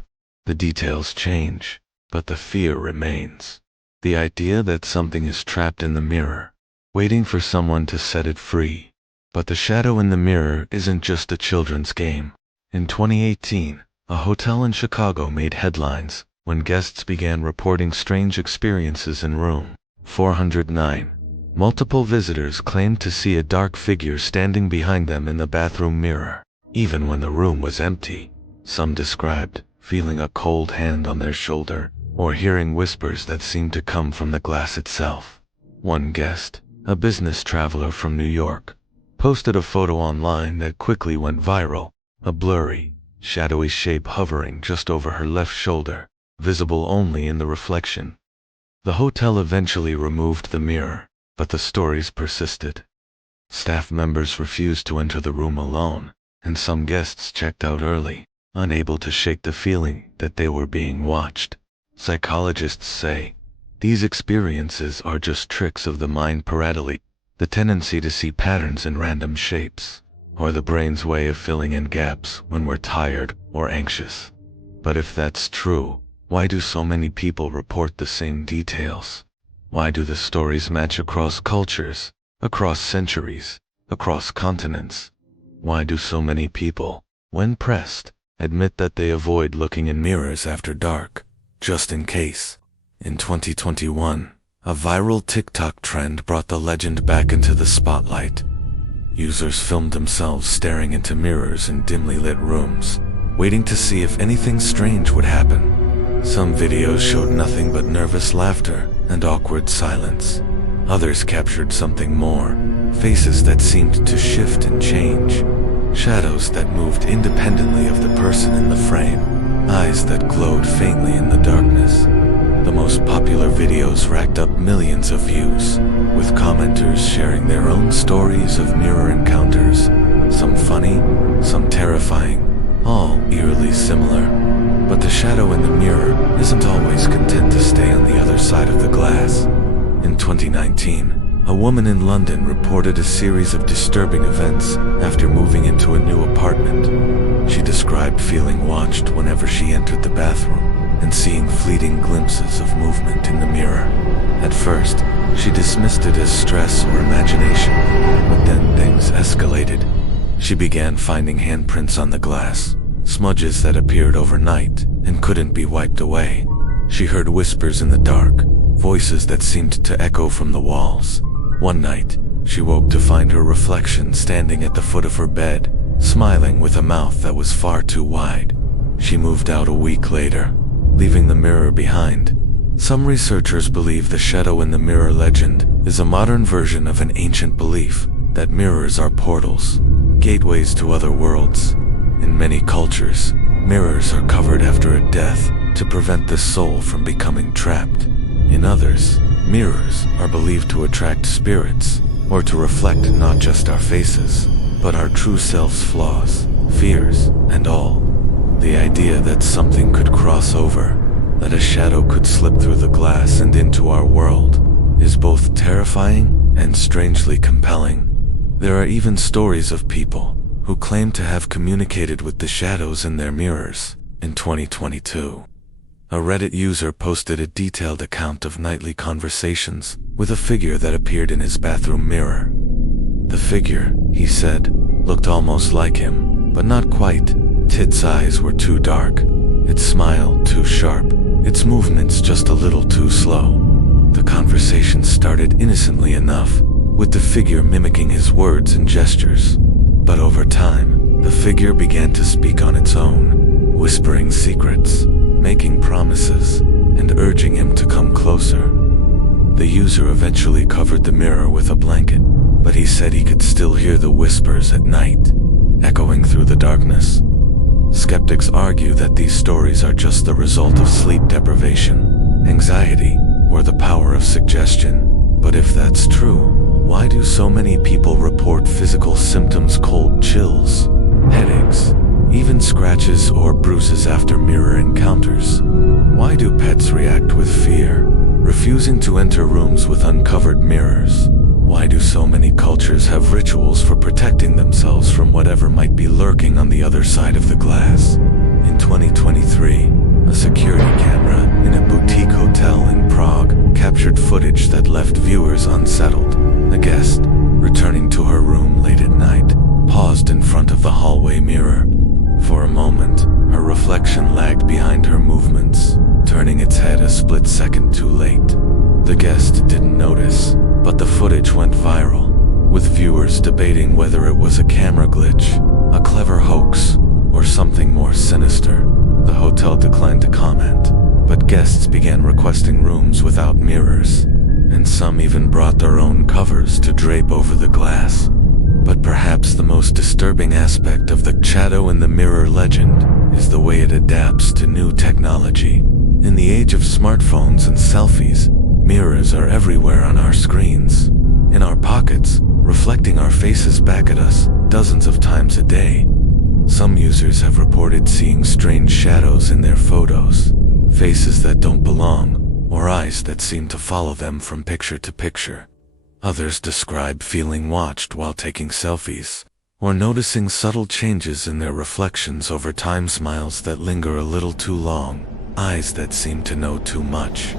The details change, but the fear remains. The idea that something is trapped in the mirror, waiting for someone to set it free. But the shadow in the mirror isn't just a children's game. In 2018, a hotel in Chicago made headlines when guests began reporting strange experiences in room 409. Multiple visitors claimed to see a dark figure standing behind them in the bathroom mirror, even when the room was empty. Some described feeling a cold hand on their shoulder, or hearing whispers that seemed to come from the glass itself. One guest, a business traveler from New York, posted a photo online that quickly went viral, a blurry, shadowy shape hovering just over her left shoulder, visible only in the reflection. The hotel eventually removed the mirror, but the stories persisted. Staff members refused to enter the room alone, and some guests checked out early, unable to shake the feeling that they were being watched. Psychologists say these experiences are just tricks of the mind, pareidolia, the tendency to see patterns in random shapes, or the brain's way of filling in gaps when we're tired or anxious. But if that's true, why do so many people report the same details? Why do the stories match across cultures, across centuries, across continents? Why do so many people, when pressed, admit that they avoid looking in mirrors after dark, just in case? In 2021, a viral TikTok trend brought the legend back into the spotlight. Users filmed themselves staring into mirrors in dimly lit rooms, waiting to see if anything strange would happen. Some videos showed nothing but nervous laughter and awkward silence. Others captured something more, faces that seemed to shift and change, shadows that moved independently of the person in the frame, eyes that glowed faintly in the darkness. The most popular videos racked up millions of views, with commenters sharing their own stories of mirror encounters, some funny, some terrifying, all eerily similar. But the shadow in the mirror isn't always content to stay on the other side of the glass. In 2019, a woman in London reported a series of disturbing events after moving into a new apartment. She described feeling watched whenever she entered the bathroom and seeing fleeting glimpses of movement in the mirror. At first, she dismissed it as stress or imagination, but then things escalated. She began finding handprints on the glass, smudges that appeared overnight and couldn't be wiped away. She heard whispers in the dark, voices that seemed to echo from the walls. One night, she woke to find her reflection standing at the foot of her bed, smiling with a mouth that was far too wide. She moved out a week later, leaving the mirror behind. Some researchers believe the shadow in the mirror legend is a modern version of an ancient belief that mirrors are portals, gateways to other worlds. In many cultures, mirrors are covered after a death to prevent the soul from becoming trapped. In others, mirrors are believed to attract spirits, or to reflect not just our faces, but our true selves' flaws, fears, and all. The idea that something could cross over, that a shadow could slip through the glass and into our world, is both terrifying and strangely compelling. There are even stories of people who claim to have communicated with the shadows in their mirrors. In 2022, a Reddit user posted a detailed account of nightly conversations with a figure that appeared in his bathroom mirror. The figure, he said, looked almost like him, but not quite. Its eyes were too dark, its smile too sharp, its movements just a little too slow. The conversation started innocently enough, with the figure mimicking his words and gestures. But over time, the figure began to speak on its own, whispering secrets, making promises, and urging him to come closer. The user eventually covered the mirror with a blanket, but he said he could still hear the whispers at night, echoing through the darkness. Skeptics argue that these stories are just the result of sleep deprivation, anxiety, or the power of suggestion. But if that's true, why do so many people report physical symptoms, cold chills, headaches, even scratches or bruises after mirror encounters? Why do pets react with fear, refusing to enter rooms with uncovered mirrors? Why do so many cultures have rituals for protecting themselves from whatever might be lurking on the other side of the glass? In 2023, a security camera in a boutique hotel in Prague captured footage that left viewers unsettled. A guest, returning to her room late at night, paused in front of the hallway mirror. For a moment, her reflection lagged behind her movements, turning its head a split second too late. The guest didn't notice, but the footage went viral, with viewers debating whether it was a camera glitch, a clever hoax, or something more sinister. The hotel declined to comment, but guests began requesting rooms without mirrors, and some even brought their own covers to drape over the glass. But perhaps the most disturbing aspect of the shadow in the mirror legend is the way it adapts to new technology. In the age of smartphones and selfies, mirrors are everywhere on our screens, in our pockets, reflecting our faces back at us dozens of times a day. Some users have reported seeing strange shadows in their photos, faces that don't belong, or eyes that seem to follow them from picture to picture. Others describe feeling watched while taking selfies, or noticing subtle changes in their reflections over time, smiles that linger a little too long, eyes that seem to know too much.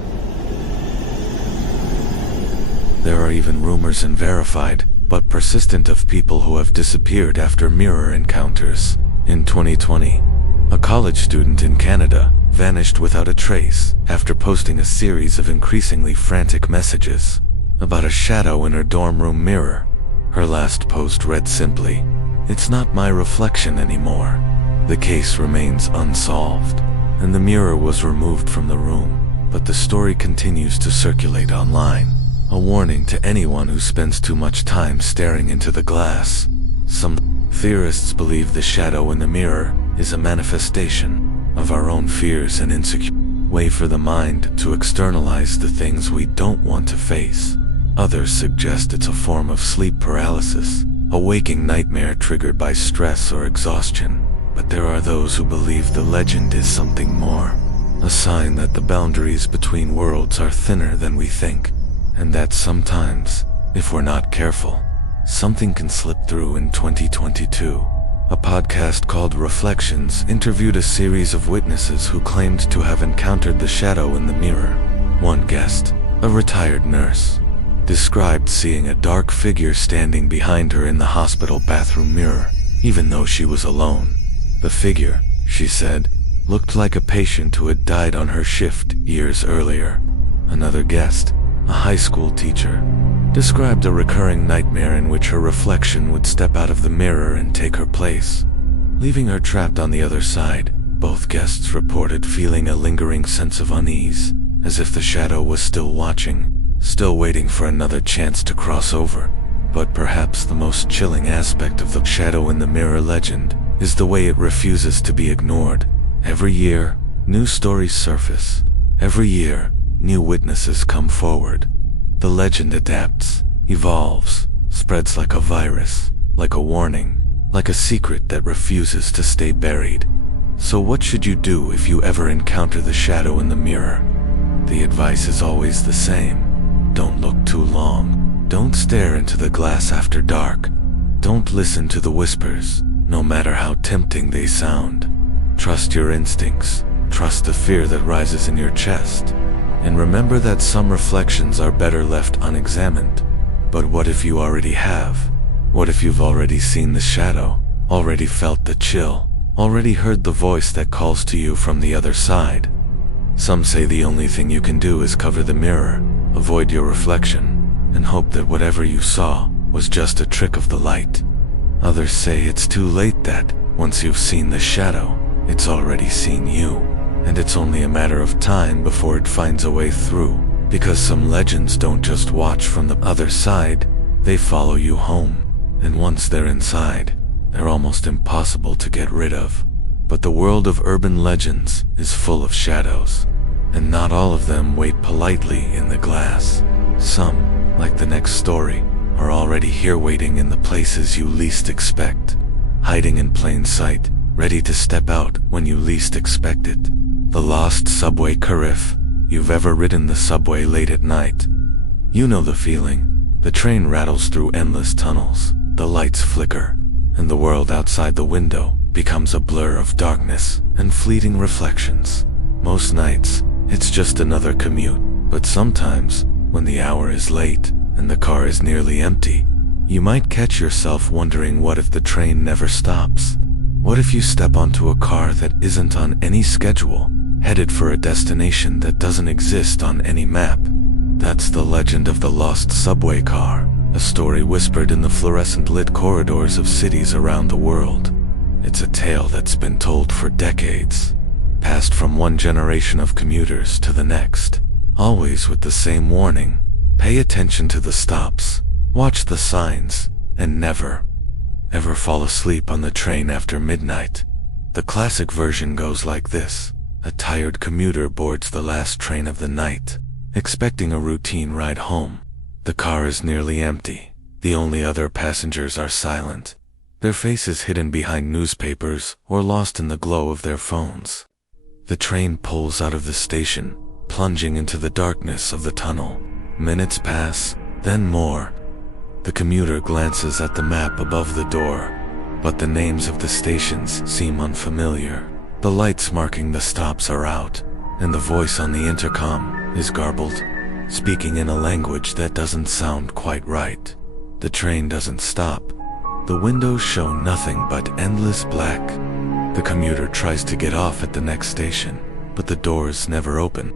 There are even rumors, and verified, but persistent, of people who have disappeared after mirror encounters. In 2020, a college student in Canada vanished without a trace after posting a series of increasingly frantic messages about a shadow in her dorm room mirror. Her last post read simply, "It's not my reflection anymore." The case remains unsolved, and the mirror was removed from the room, but the story continues to circulate online, a warning to anyone who spends too much time staring into the glass. Some theorists believe the shadow in the mirror is a manifestation of our own fears and insecurities, a way for the mind to externalize the things we don't want to face. Others suggest it's a form of sleep paralysis, a waking nightmare triggered by stress or exhaustion. But there are those who believe the legend is something more. A sign that the boundaries between worlds are thinner than we think, and that sometimes, if we're not careful, something can slip through. In 2022, a podcast called Reflections interviewed a series of witnesses who claimed to have encountered the shadow in the mirror. One guest, a retired nurse, described seeing a dark figure standing behind her in the hospital bathroom mirror, even though she was alone. The figure, she said, looked like a patient who had died on her shift years earlier. Another guest, a high school teacher, described a recurring nightmare in which her reflection would step out of the mirror and take her place, leaving her trapped on the other side. Both guests reported feeling a lingering sense of unease, as if the shadow was still watching, still waiting for another chance to cross over. But perhaps the most chilling aspect of the shadow in the mirror legend is the way it refuses to be ignored. Every year, new stories surface. Every year, new witnesses come forward. The legend adapts, evolves, spreads like a virus, like a warning, like a secret that refuses to stay buried. So what should you do if you ever encounter the shadow in the mirror? The advice is always the same. Don't look too long. Don't stare into the glass after dark. Don't listen to the whispers, no matter how tempting they sound. Trust your instincts. Trust the fear that rises in your chest. And remember that some reflections are better left unexamined. But what if you already have? What if you've already seen the shadow, already felt the chill, already heard the voice that calls to you from the other side? Some say the only thing you can do is cover the mirror, avoid your reflection, and hope that whatever you saw was just a trick of the light. Others say it's too late, that once you've seen the shadow, it's already seen you, and it's only a matter of time before it finds a way through, because some legends don't just watch from the other side, they follow you home, and once they're inside, they're almost impossible to get rid of. But the world of urban legends is full of shadows, and not all of them wait politely in the glass. Some, like the next story, are already here waiting in the places you least expect, hiding in plain sight, ready to step out when you least expect it. The lost subway carafe. You've ever ridden the subway late at night? You know the feeling. The train rattles through endless tunnels, the lights flicker, and the world outside the window becomes a blur of darkness and fleeting reflections. Most nights, it's just another commute, but sometimes, when the hour is late and the car is nearly empty, you might catch yourself wondering, what if the train never stops? What if you step onto a car that isn't on any schedule, headed for a destination that doesn't exist on any map? That's the legend of the lost subway car, a story whispered in the fluorescent lit corridors of cities around the world. It's a tale that's been told for decades, passed from one generation of commuters to the next, always with the same warning: pay attention to the stops, watch the signs, and never, ever fall asleep on the train after midnight. The classic version goes like this. A tired commuter boards the last train of the night, expecting a routine ride home. The car is nearly empty. The only other passengers are silent, their faces hidden behind newspapers or lost in the glow of their phones. The train pulls out of the station, plunging into the darkness of the tunnel. Minutes pass, then more. The commuter glances at the map above the door, but the names of the stations seem unfamiliar. The lights marking the stops are out, and the voice on the intercom is garbled, speaking in a language that doesn't sound quite right. The train doesn't stop. The windows show nothing but endless black. The commuter tries to get off at the next station, but the doors never open.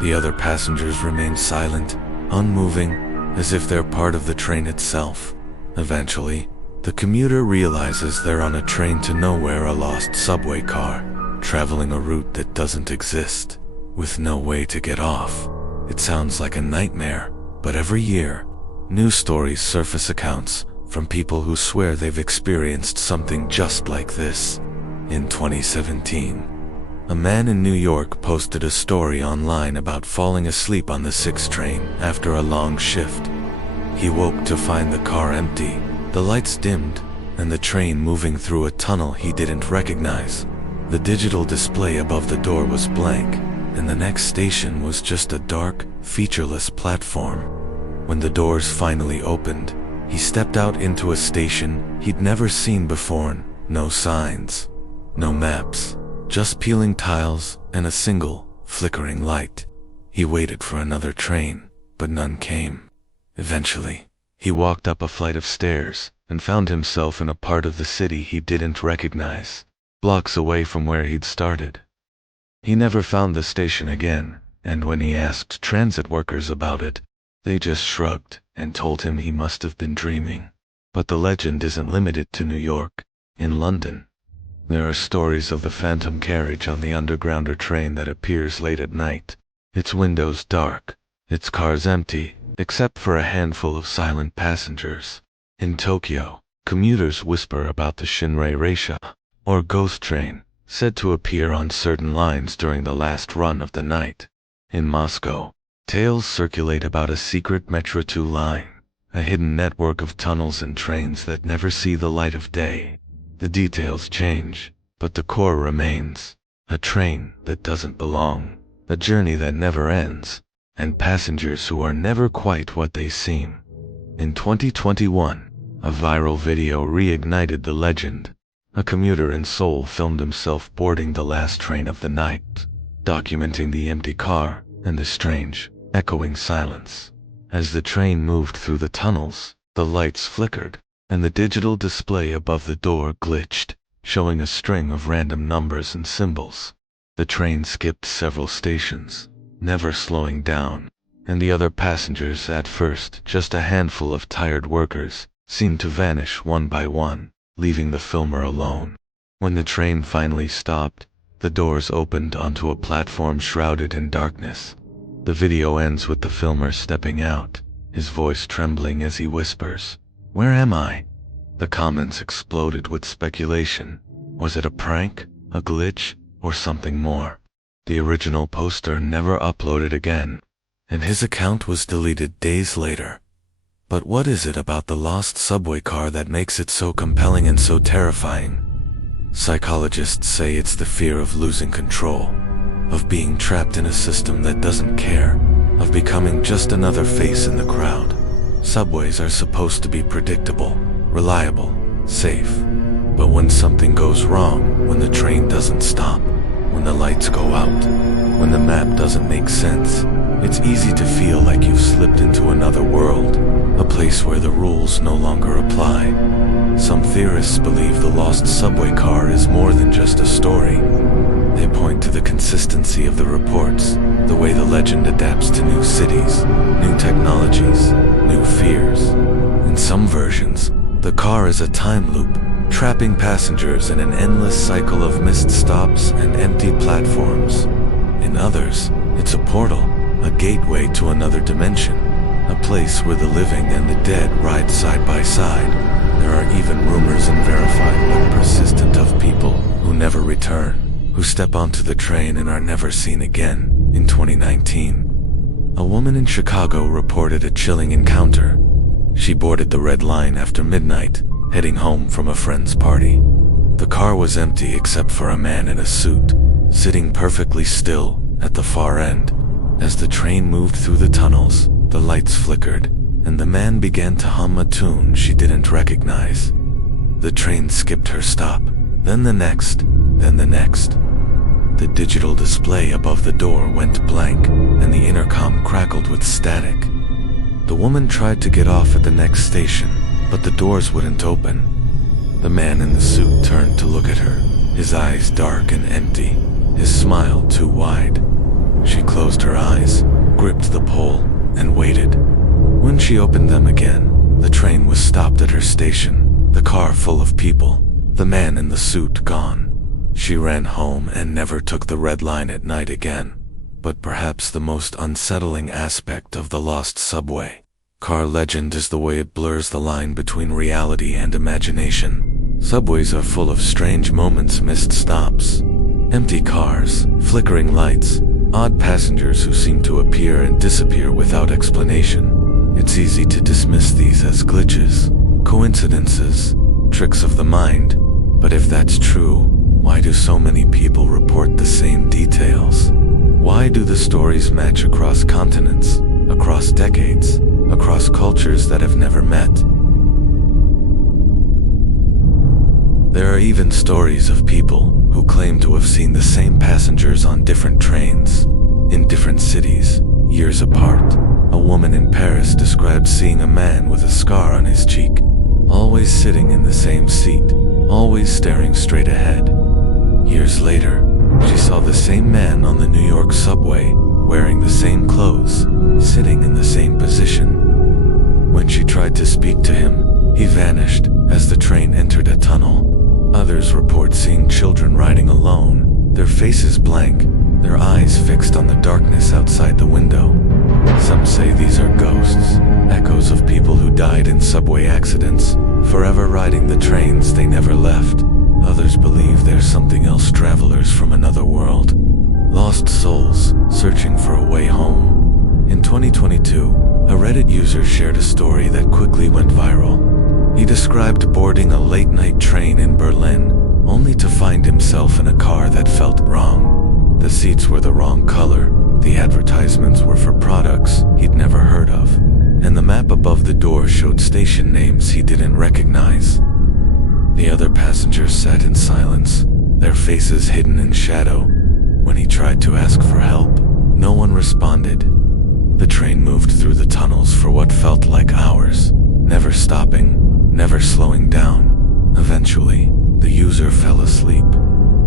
The other passengers remain silent, unmoving, as if they're part of the train itself. Eventually, the commuter realizes they're on a train to nowhere, a lost subway car, traveling a route that doesn't exist, with no way to get off. It sounds like a nightmare, but every year, new stories surface, accounts from people who swear they've experienced something just like this. In 2017, a man in New York posted a story online about falling asleep on the 6 train after a long shift. He woke to find the car empty, the lights dimmed, and the train moving through a tunnel he didn't recognize. The digital display above the door was blank, and the next station was just a dark, featureless platform. When the doors finally opened, he stepped out into a station he'd never seen before. No signs, no maps, just peeling tiles and a single, flickering light. He waited for another train, but none came. Eventually, he walked up a flight of stairs and found himself in a part of the city he didn't recognize, blocks away from where he'd started. He never found the station again, and when he asked transit workers about it, they just shrugged and told him he must have been dreaming. But the legend isn't limited to New York. In London, there are stories of the phantom carriage on the undergrounder train that appears late at night, its windows dark, its cars empty, except for a handful of silent passengers. In Tokyo, commuters whisper about the Shinrei Reisha, or ghost train, said to appear on certain lines during the last run of the night. In Moscow, tales circulate about a secret Metro 2 line, a hidden network of tunnels and trains that never see the light of day. The details change, but the core remains. A train that doesn't belong, a journey that never ends, and passengers who are never quite what they seem. In 2021, a viral video reignited the legend. A commuter in Seoul filmed himself boarding the last train of the night, documenting the empty car and the strange, echoing silence. As the train moved through the tunnels, the lights flickered, and the digital display above the door glitched, showing a string of random numbers and symbols. The train skipped several stations, never slowing down, and the other passengers, at first just a handful of tired workers, seemed to vanish one by one, leaving the filmer alone. When the train finally stopped, the doors opened onto a platform shrouded in darkness. The video ends with the filmer stepping out, his voice trembling as he whispers, "Where am I?" The comments exploded with speculation. Was it a prank, a glitch, or something more? The original poster never uploaded again, and his account was deleted days later. But what is it about the lost subway car that makes it so compelling and so terrifying? Psychologists say it's the fear of losing control, of being trapped in a system that doesn't care, of becoming just another face in the crowd. Subways are supposed to be predictable, reliable, safe. But when something goes wrong, when the train doesn't stop, when the lights go out, when the map doesn't make sense, it's easy to feel like you've slipped into another world, a place where the rules no longer apply. Some theorists believe the lost subway car is more than just a story. They point to the consistency of the reports, the way the legend adapts to new cities, new technologies, new fears. In some versions, the car is a time loop, trapping passengers in an endless cycle of missed stops and empty platforms. In others, it's a portal, a gateway to another dimension, a place where the living and the dead ride side by side. There are even rumors, unverified but persistent, of people who never return, who step onto the train and are never seen again. In 2019, a woman in Chicago reported a chilling encounter. She boarded the Red Line after midnight, heading home from a friend's party. The car was empty except for a man in a suit, sitting perfectly still at the far end. As the train moved through the tunnels, the lights flickered, and the man began to hum a tune she didn't recognize. The train skipped her stop, then the next, then the next. The digital display above the door went blank, and the intercom crackled with static. The woman tried to get off at the next station, but the doors wouldn't open. The man in the suit turned to look at her, his eyes dark and empty, his smile too wide. She closed her eyes, gripped the pole, and waited. When she opened them again, the train was stopped at her station, the car full of people, the man in the suit gone. She ran home and never took the Red Line at night again. But perhaps the most unsettling aspect of the lost subway car legend is the way it blurs the line between reality and imagination. Subways are full of strange moments, missed stops, empty cars, flickering lights, odd passengers who seem to appear and disappear without explanation. It's easy to dismiss these as glitches, coincidences, tricks of the mind. But if that's true, why do so many people report the same details? Why do the stories match across continents, across decades, across cultures that have never met? There are even stories of people who claim to have seen the same passengers on different trains, in different cities, years apart. A woman in Paris described seeing a man with a scar on his cheek, always sitting in the same seat, always staring straight ahead. Years later, she saw the same man on the New York subway, wearing the same clothes, sitting in the same position. When she tried to speak to him, he vanished as the train entered a tunnel. Others report seeing children riding alone, their faces blank, their eyes fixed on the darkness outside the window. Some say these are ghosts, echoes of people who died in subway accidents, forever riding the trains they never left. Others believe they're something else, travelers from another world, lost souls searching for a way home. In 2022, a Reddit user shared a story that quickly went viral. He described boarding a late-night train in Berlin, only to find himself in a car that felt wrong. The seats were the wrong color, the advertisements were for products he'd never heard of, and the map above the door showed station names he didn't recognize. The other passengers sat in silence, their faces hidden in shadow. When he tried to ask for help, no one responded. The train moved through the tunnels for what felt like hours, never stopping, never slowing down. Eventually, the user fell asleep.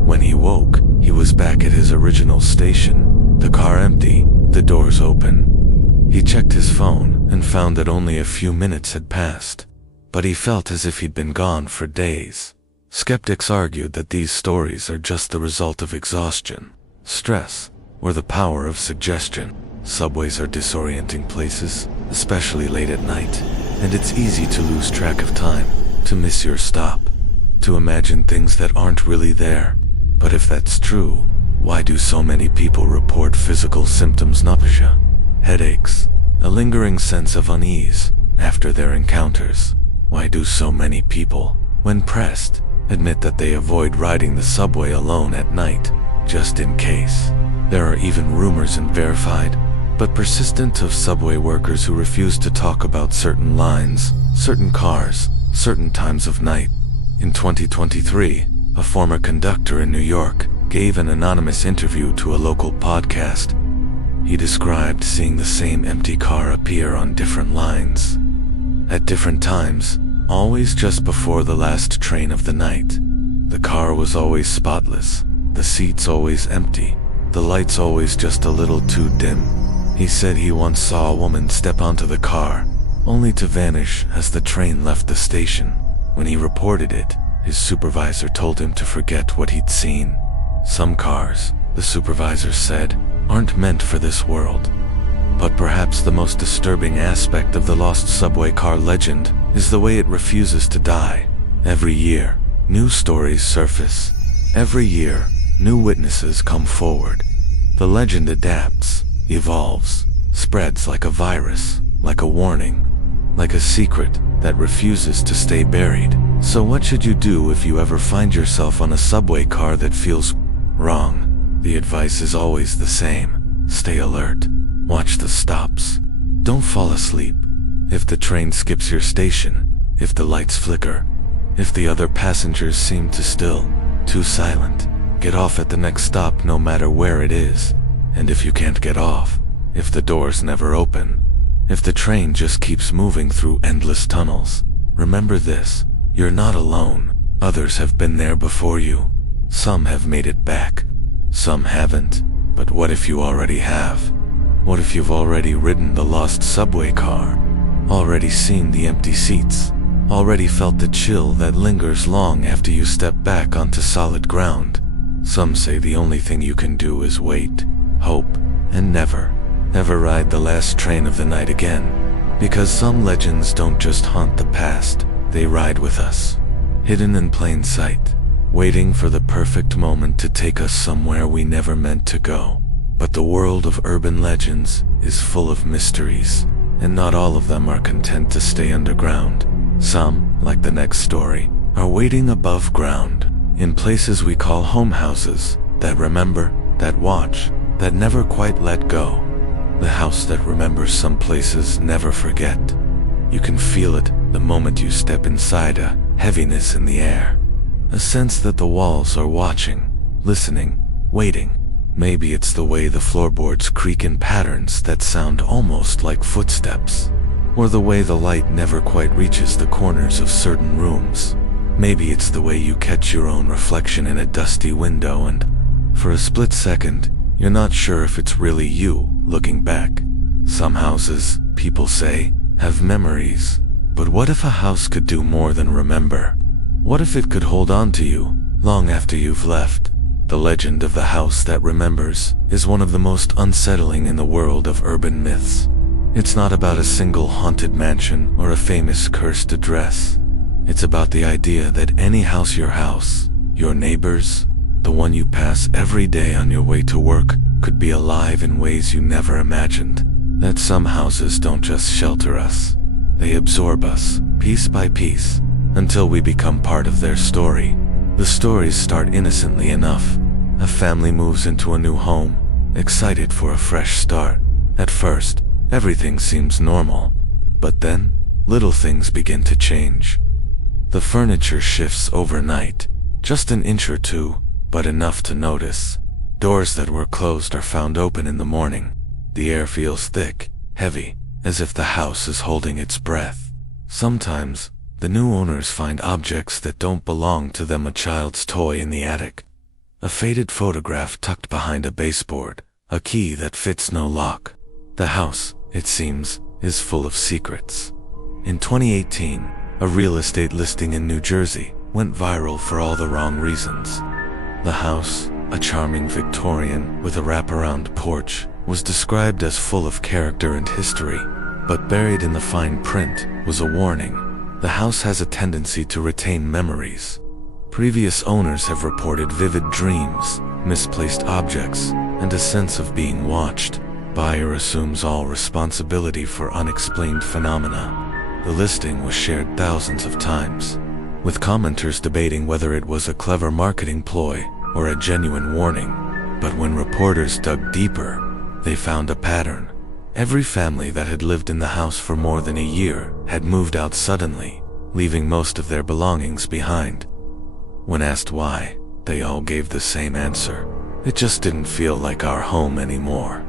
When he woke, he was back at his original station, the car empty, the doors open. He checked his phone and found that only a few minutes had passed, but he felt as if he'd been gone for days. Skeptics argued that these stories are just the result of exhaustion, stress, or the power of suggestion. Subways are disorienting places, especially late at night, and it's easy to lose track of time, to miss your stop, to imagine things that aren't really there. But if that's true, why do so many people report physical symptoms, nausea, headaches, a lingering sense of unease after their encounters? Why do so many people, when pressed, admit that they avoid riding the subway alone at night, just in case? There are even rumors and verified, but persistent, of subway workers who refuse to talk about certain lines, certain cars, certain times of night. In 2023, a former conductor in New York gave an anonymous interview to a local podcast. He described seeing the same empty car appear on different lines, at different times, always just before the last train of the night. The car was always spotless, the seats always empty, the lights always just a little too dim. He said he once saw a woman step onto the car, only to vanish as the train left the station. When he reported it, his supervisor told him to forget what he'd seen. Some cars, the supervisor said, aren't meant for this world. But perhaps the most disturbing aspect of the lost subway car legend is the way it refuses to die. Every year, new stories surface. Every year, new witnesses come forward. The legend adapts, evolves, spreads like a virus, like a warning, like a secret that refuses to stay buried. So what should you do if you ever find yourself on a subway car that feels wrong? The advice is always the same. Stay alert. Watch the stops. Don't fall asleep. If the train skips your station, if the lights flicker, if the other passengers seem too silent, get off at the next stop no matter where it is. And if you can't get off, if the doors never open, if the train just keeps moving through endless tunnels, remember this: you're not alone. Others have been there before you. Some have made it back, some haven't. But what if you already have? What if you've already ridden the lost subway car, already seen the empty seats, already felt the chill that lingers long after you step back onto solid ground? Some say the only thing you can do is wait, hope, and never, ever ride the last train of the night again. Because some legends don't just haunt the past, they ride with us, hidden in plain sight, waiting for the perfect moment to take us somewhere we never meant to go. But the world of urban legends is full of mysteries, and not all of them are content to stay underground. Some, like the next story, are waiting above ground, in places we call home houses, that remember, that watch, that never quite let go. The house that remembers some places never forget. You can feel it the moment you step inside, a heaviness in the air. A sense that the walls are watching, listening, waiting. Maybe it's the way the floorboards creak in patterns that sound almost like footsteps. Or the way the light never quite reaches the corners of certain rooms. Maybe it's the way you catch your own reflection in a dusty window and, for a split second, you're not sure if it's really you looking back. Some houses, people say, have memories. But what if a house could do more than remember? What if it could hold on to you long after you've left? The legend of the house that remembers is one of the most unsettling in the world of urban myths. It's not about a single haunted mansion or a famous cursed address. It's about the idea that any house, your neighbors, the one you pass every day on your way to work, could be alive in ways you never imagined. That some houses don't just shelter us, they absorb us, piece by piece, until we become part of their story. The stories start innocently enough. A family moves into a new home, excited for a fresh start. At first, everything seems normal, but then, little things begin to change. The furniture shifts overnight, just an inch or two, but enough to notice. Doors that were closed are found open in the morning. The air feels thick, heavy, as if the house is holding its breath. Sometimes, the new owners find objects that don't belong to them, a child's toy in the attic, a faded photograph tucked behind a baseboard, a key that fits no lock. The house, it seems, is full of secrets. In 2018, a real estate listing in New Jersey went viral for all the wrong reasons. The house, a charming Victorian with a wraparound porch, was described as full of character and history, but buried in the fine print was a warning. The house has a tendency to retain memories. Previous owners have reported vivid dreams, misplaced objects, and a sense of being watched. Buyer assumes all responsibility for unexplained phenomena. The listing was shared thousands of times, with commenters debating whether it was a clever marketing ploy or a genuine warning. But when reporters dug deeper, they found a pattern. Every family that had lived in the house for more than a year had moved out suddenly, leaving most of their belongings behind. When asked why, they all gave the same answer. It just didn't feel like our home anymore.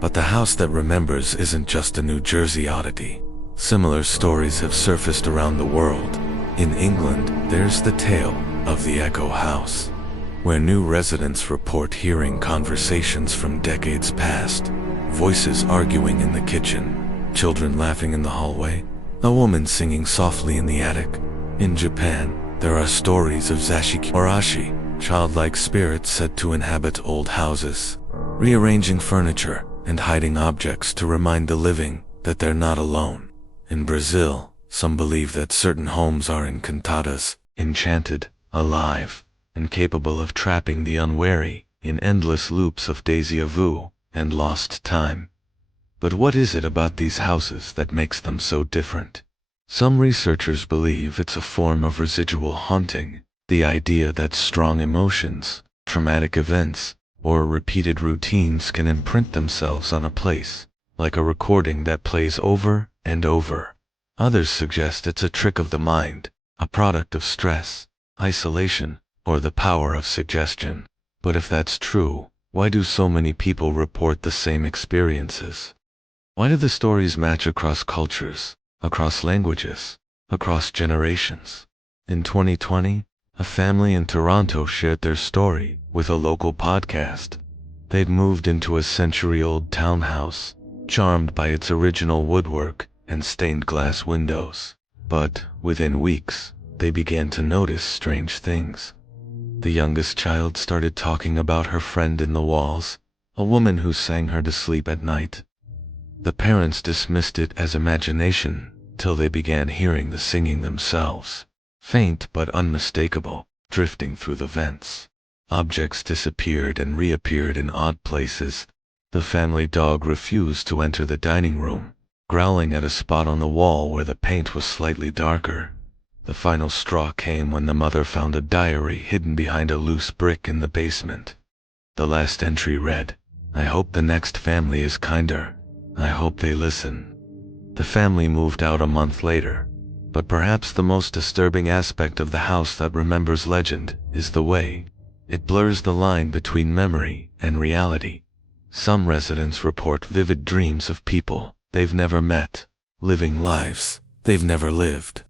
But the house that remembers isn't just a New Jersey oddity. Similar stories have surfaced around the world. In England, there's the tale of the Echo House, where new residents report hearing conversations from decades past. Voices arguing in the kitchen, children laughing in the hallway, a woman singing softly in the attic. In Japan, there are stories of zashiki orashi, childlike spirits said to inhabit old houses, rearranging furniture and hiding objects to remind the living that they're not alone. In Brazil, some believe that certain homes are encantadas, enchanted, alive, and capable of trapping the unwary in endless loops of déjà vu and lost time. But what is it about these houses that makes them so different? Some researchers believe it's a form of residual haunting, the idea that strong emotions, traumatic events, or repeated routines can imprint themselves on a place, like a recording that plays over and over. Others suggest it's a trick of the mind, a product of stress, isolation, or the power of suggestion. But if that's true, why do so many people report the same experiences? Why do the stories match across cultures, across languages, across generations? In 2020, a family in Toronto shared their story with a local podcast. They'd moved into a century-old townhouse, charmed by its original woodwork and stained glass windows. But within weeks, they began to notice strange things. The youngest child started talking about her friend in the walls, a woman who sang her to sleep at night. The parents dismissed it as imagination till they began hearing the singing themselves, faint but unmistakable, drifting through the vents. Objects disappeared and reappeared in odd places. The family dog refused to enter the dining room, growling at a spot on the wall where the paint was slightly darker. The final straw came when the mother found a diary hidden behind a loose brick in the basement. The last entry read, "I hope the next family is kinder. I hope they listen." The family moved out a month later, but perhaps the most disturbing aspect of the house that remembers legend is the way it blurs the line between memory and reality. Some residents report vivid dreams of people they've never met, living lives they've never lived.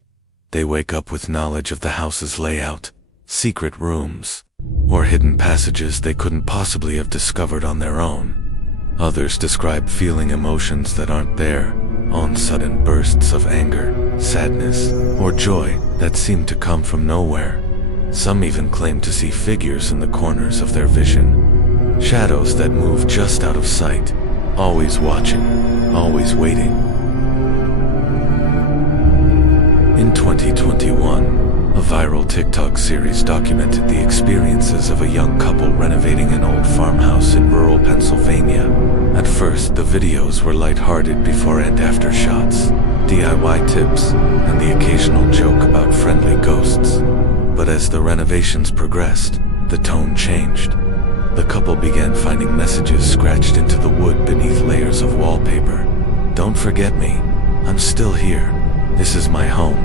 They wake up with knowledge of the house's layout, secret rooms, or hidden passages they couldn't possibly have discovered on their own. Others describe feeling emotions that aren't there, on sudden bursts of anger, sadness, or joy that seem to come from nowhere. Some even claim to see figures in the corners of their vision, shadows that move just out of sight, always watching, always waiting. In 2021, a viral TikTok series documented the experiences of a young couple renovating an old farmhouse in rural Pennsylvania. At first, the videos were lighthearted before and after shots, DIY tips, and the occasional joke about friendly ghosts. But as the renovations progressed, the tone changed. The couple began finding messages scratched into the wood beneath layers of wallpaper. "Don't forget me. I'm still here. This is my home."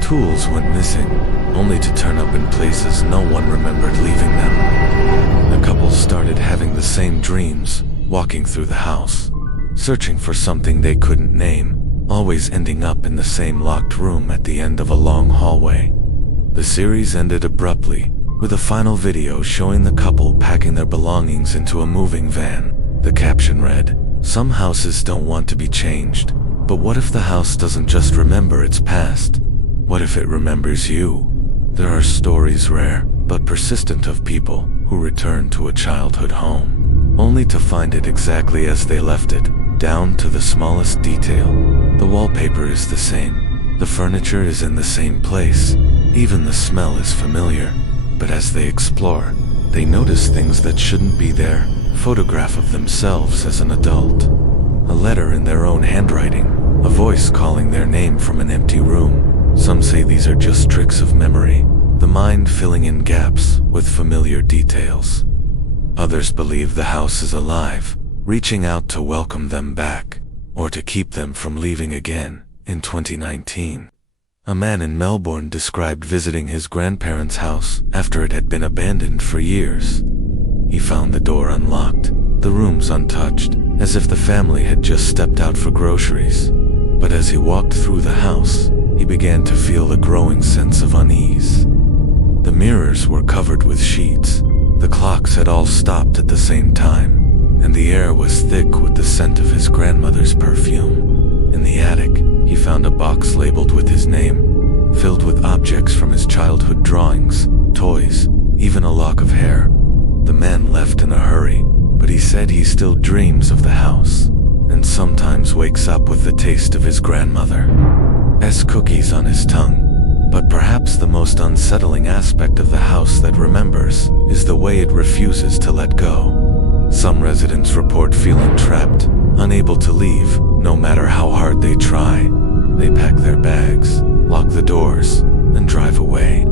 Tools went missing, only to turn up in places no one remembered leaving them. The couple started having the same dreams, walking through the house, searching for something they couldn't name, always ending up in the same locked room at the end of a long hallway. The series ended abruptly, with a final video showing the couple packing their belongings into a moving van. The caption read, "Some houses don't want to be changed, but what if the house doesn't just remember its past? What if it remembers you?" There are stories rare but persistent of people who return to a childhood home, only to find it exactly as they left it, down to the smallest detail. The wallpaper is the same, the furniture is in the same place, even the smell is familiar. But as they explore, they notice things that shouldn't be there. Photograph of themselves as an adult, a letter in their own handwriting, a voice calling their name from an empty room. Some say these are just tricks of memory, the mind filling in gaps with familiar details. Others believe the house is alive, reaching out to welcome them back, or to keep them from leaving again. In 2019, a man in Melbourne described visiting his grandparents' house after it had been abandoned for years. He found the door unlocked, the rooms untouched, as if the family had just stepped out for groceries. But as he walked through the house, he began to feel a growing sense of unease. The mirrors were covered with sheets, the clocks had all stopped at the same time, and the air was thick with the scent of his grandmother's perfume. In the attic, he found a box labeled with his name, filled with objects from his childhood drawings, toys, even a lock of hair. The man left in a hurry, but he said he still dreams of the house, and sometimes wakes up with the taste of his grandmother's cookies on his tongue. But perhaps the most unsettling aspect of the house that remembers is the way it refuses to let go. Some residents report feeling trapped, unable to leave, no matter how hard they try. They pack their bags, lock the doors, and drive away,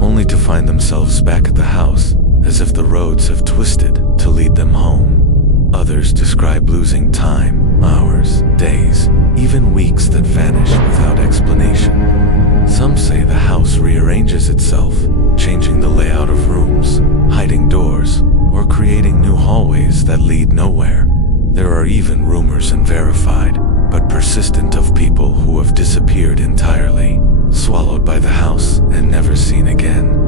only to find themselves back at the house, as if the roads have twisted to lead them home. Others describe losing time, hours, days, even weeks that vanish without explanation. Some say the house rearranges itself, changing the layout of rooms, hiding doors, or creating new hallways that lead nowhere. There are even rumors unverified, but persistent, of people who have disappeared entirely, swallowed by the house and never seen again.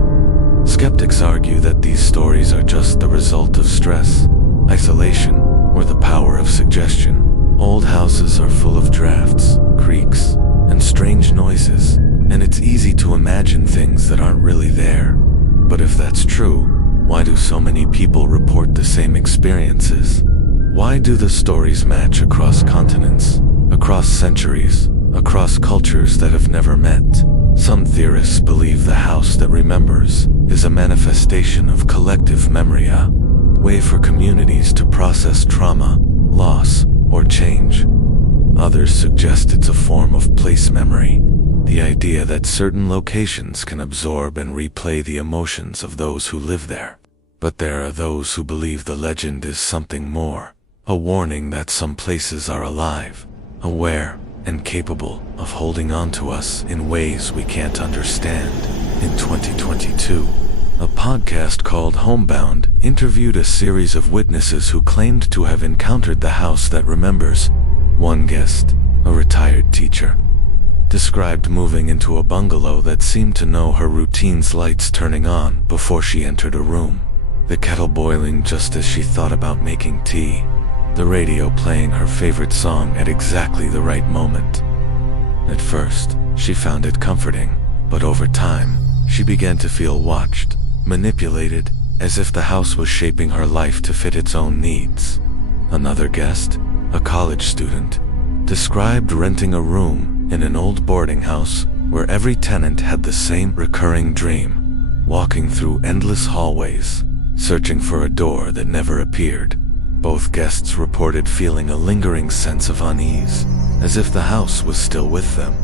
Skeptics argue that these stories are just the result of stress, isolation, or the power of suggestion. Old houses are full of drafts, creaks, and strange noises, and it's easy to imagine things that aren't really there. But if that's true, why do so many people report the same experiences? Why do the stories match across continents, across centuries, across cultures that have never met? Some theorists believe the house that remembers is a manifestation of collective memory, a way for communities to process trauma, loss, or change. Others suggest it's a form of place memory, The idea that certain locations can absorb and replay the emotions of those who live there. But there are those who believe the legend is something more, a warning that some places are alive, aware, and capable of holding on to us in ways we can't understand. In 2022, a podcast called Homebound interviewed a series of witnesses who claimed to have encountered the house that remembers. One guest, a retired teacher, described moving into a bungalow that seemed to know her routine's lights turning on before she entered a room, the kettle boiling just as she thought about making tea, the radio playing her favorite song at exactly the right moment. At first, she found it comforting, but over time, she began to feel watched, manipulated, as if the house was shaping her life to fit its own needs. Another guest, a college student, described renting a room in an old boarding house where every tenant had the same recurring dream, walking through endless hallways, searching for a door that never appeared. Both guests reported feeling a lingering sense of unease, as if the house was still with them,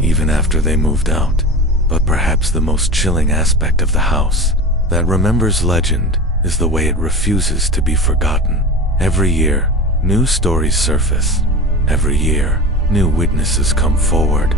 even after they moved out. But perhaps the most chilling aspect of the house that remembers legend is the way it refuses to be forgotten. Every year, new stories surface. Every year, new witnesses come forward.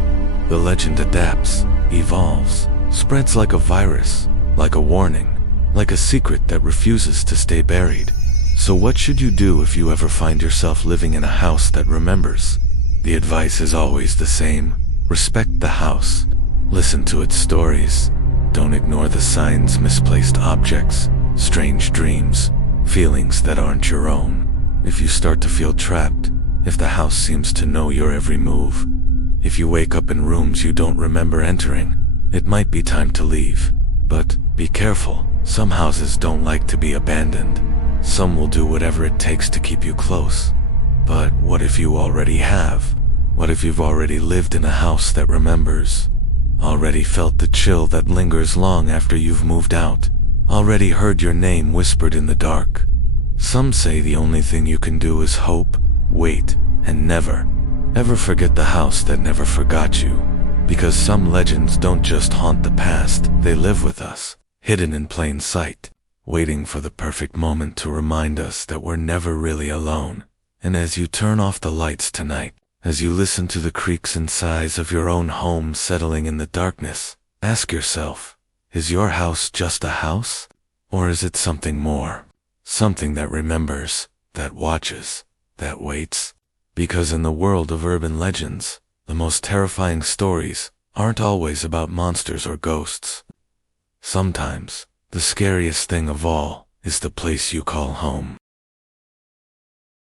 The legend adapts, evolves, spreads like a virus, like a warning, like a secret that refuses to stay buried. So what should you do if you ever find yourself living in a house that remembers? The advice is always the same. Respect the house. Listen to its stories. Don't ignore the signs, misplaced objects, strange dreams, feelings that aren't your own. If you start to feel trapped, if the house seems to know your every move, if you wake up in rooms you don't remember entering, it might be time to leave. But be careful. Some houses don't like to be abandoned. Some will do whatever it takes to keep you close. But what if you already have? What if you've already lived in a house that remembers? Already felt the chill that lingers long after you've moved out? Already heard your name whispered in the dark? Some say the only thing you can do is hope, wait, and never, ever forget the house that never forgot you. Because some legends don't just haunt the past, they live with us, hidden in plain sight, waiting for the perfect moment to remind us that we're never really alone. And as you turn off the lights tonight, as you listen to the creaks and sighs of your own home settling in the darkness, ask yourself, is your house just a house? Or is it something more? Something that remembers, that watches, that waits? Because in the world of urban legends, the most terrifying stories aren't always about monsters or ghosts. Sometimes, the scariest thing of all is the place you call home.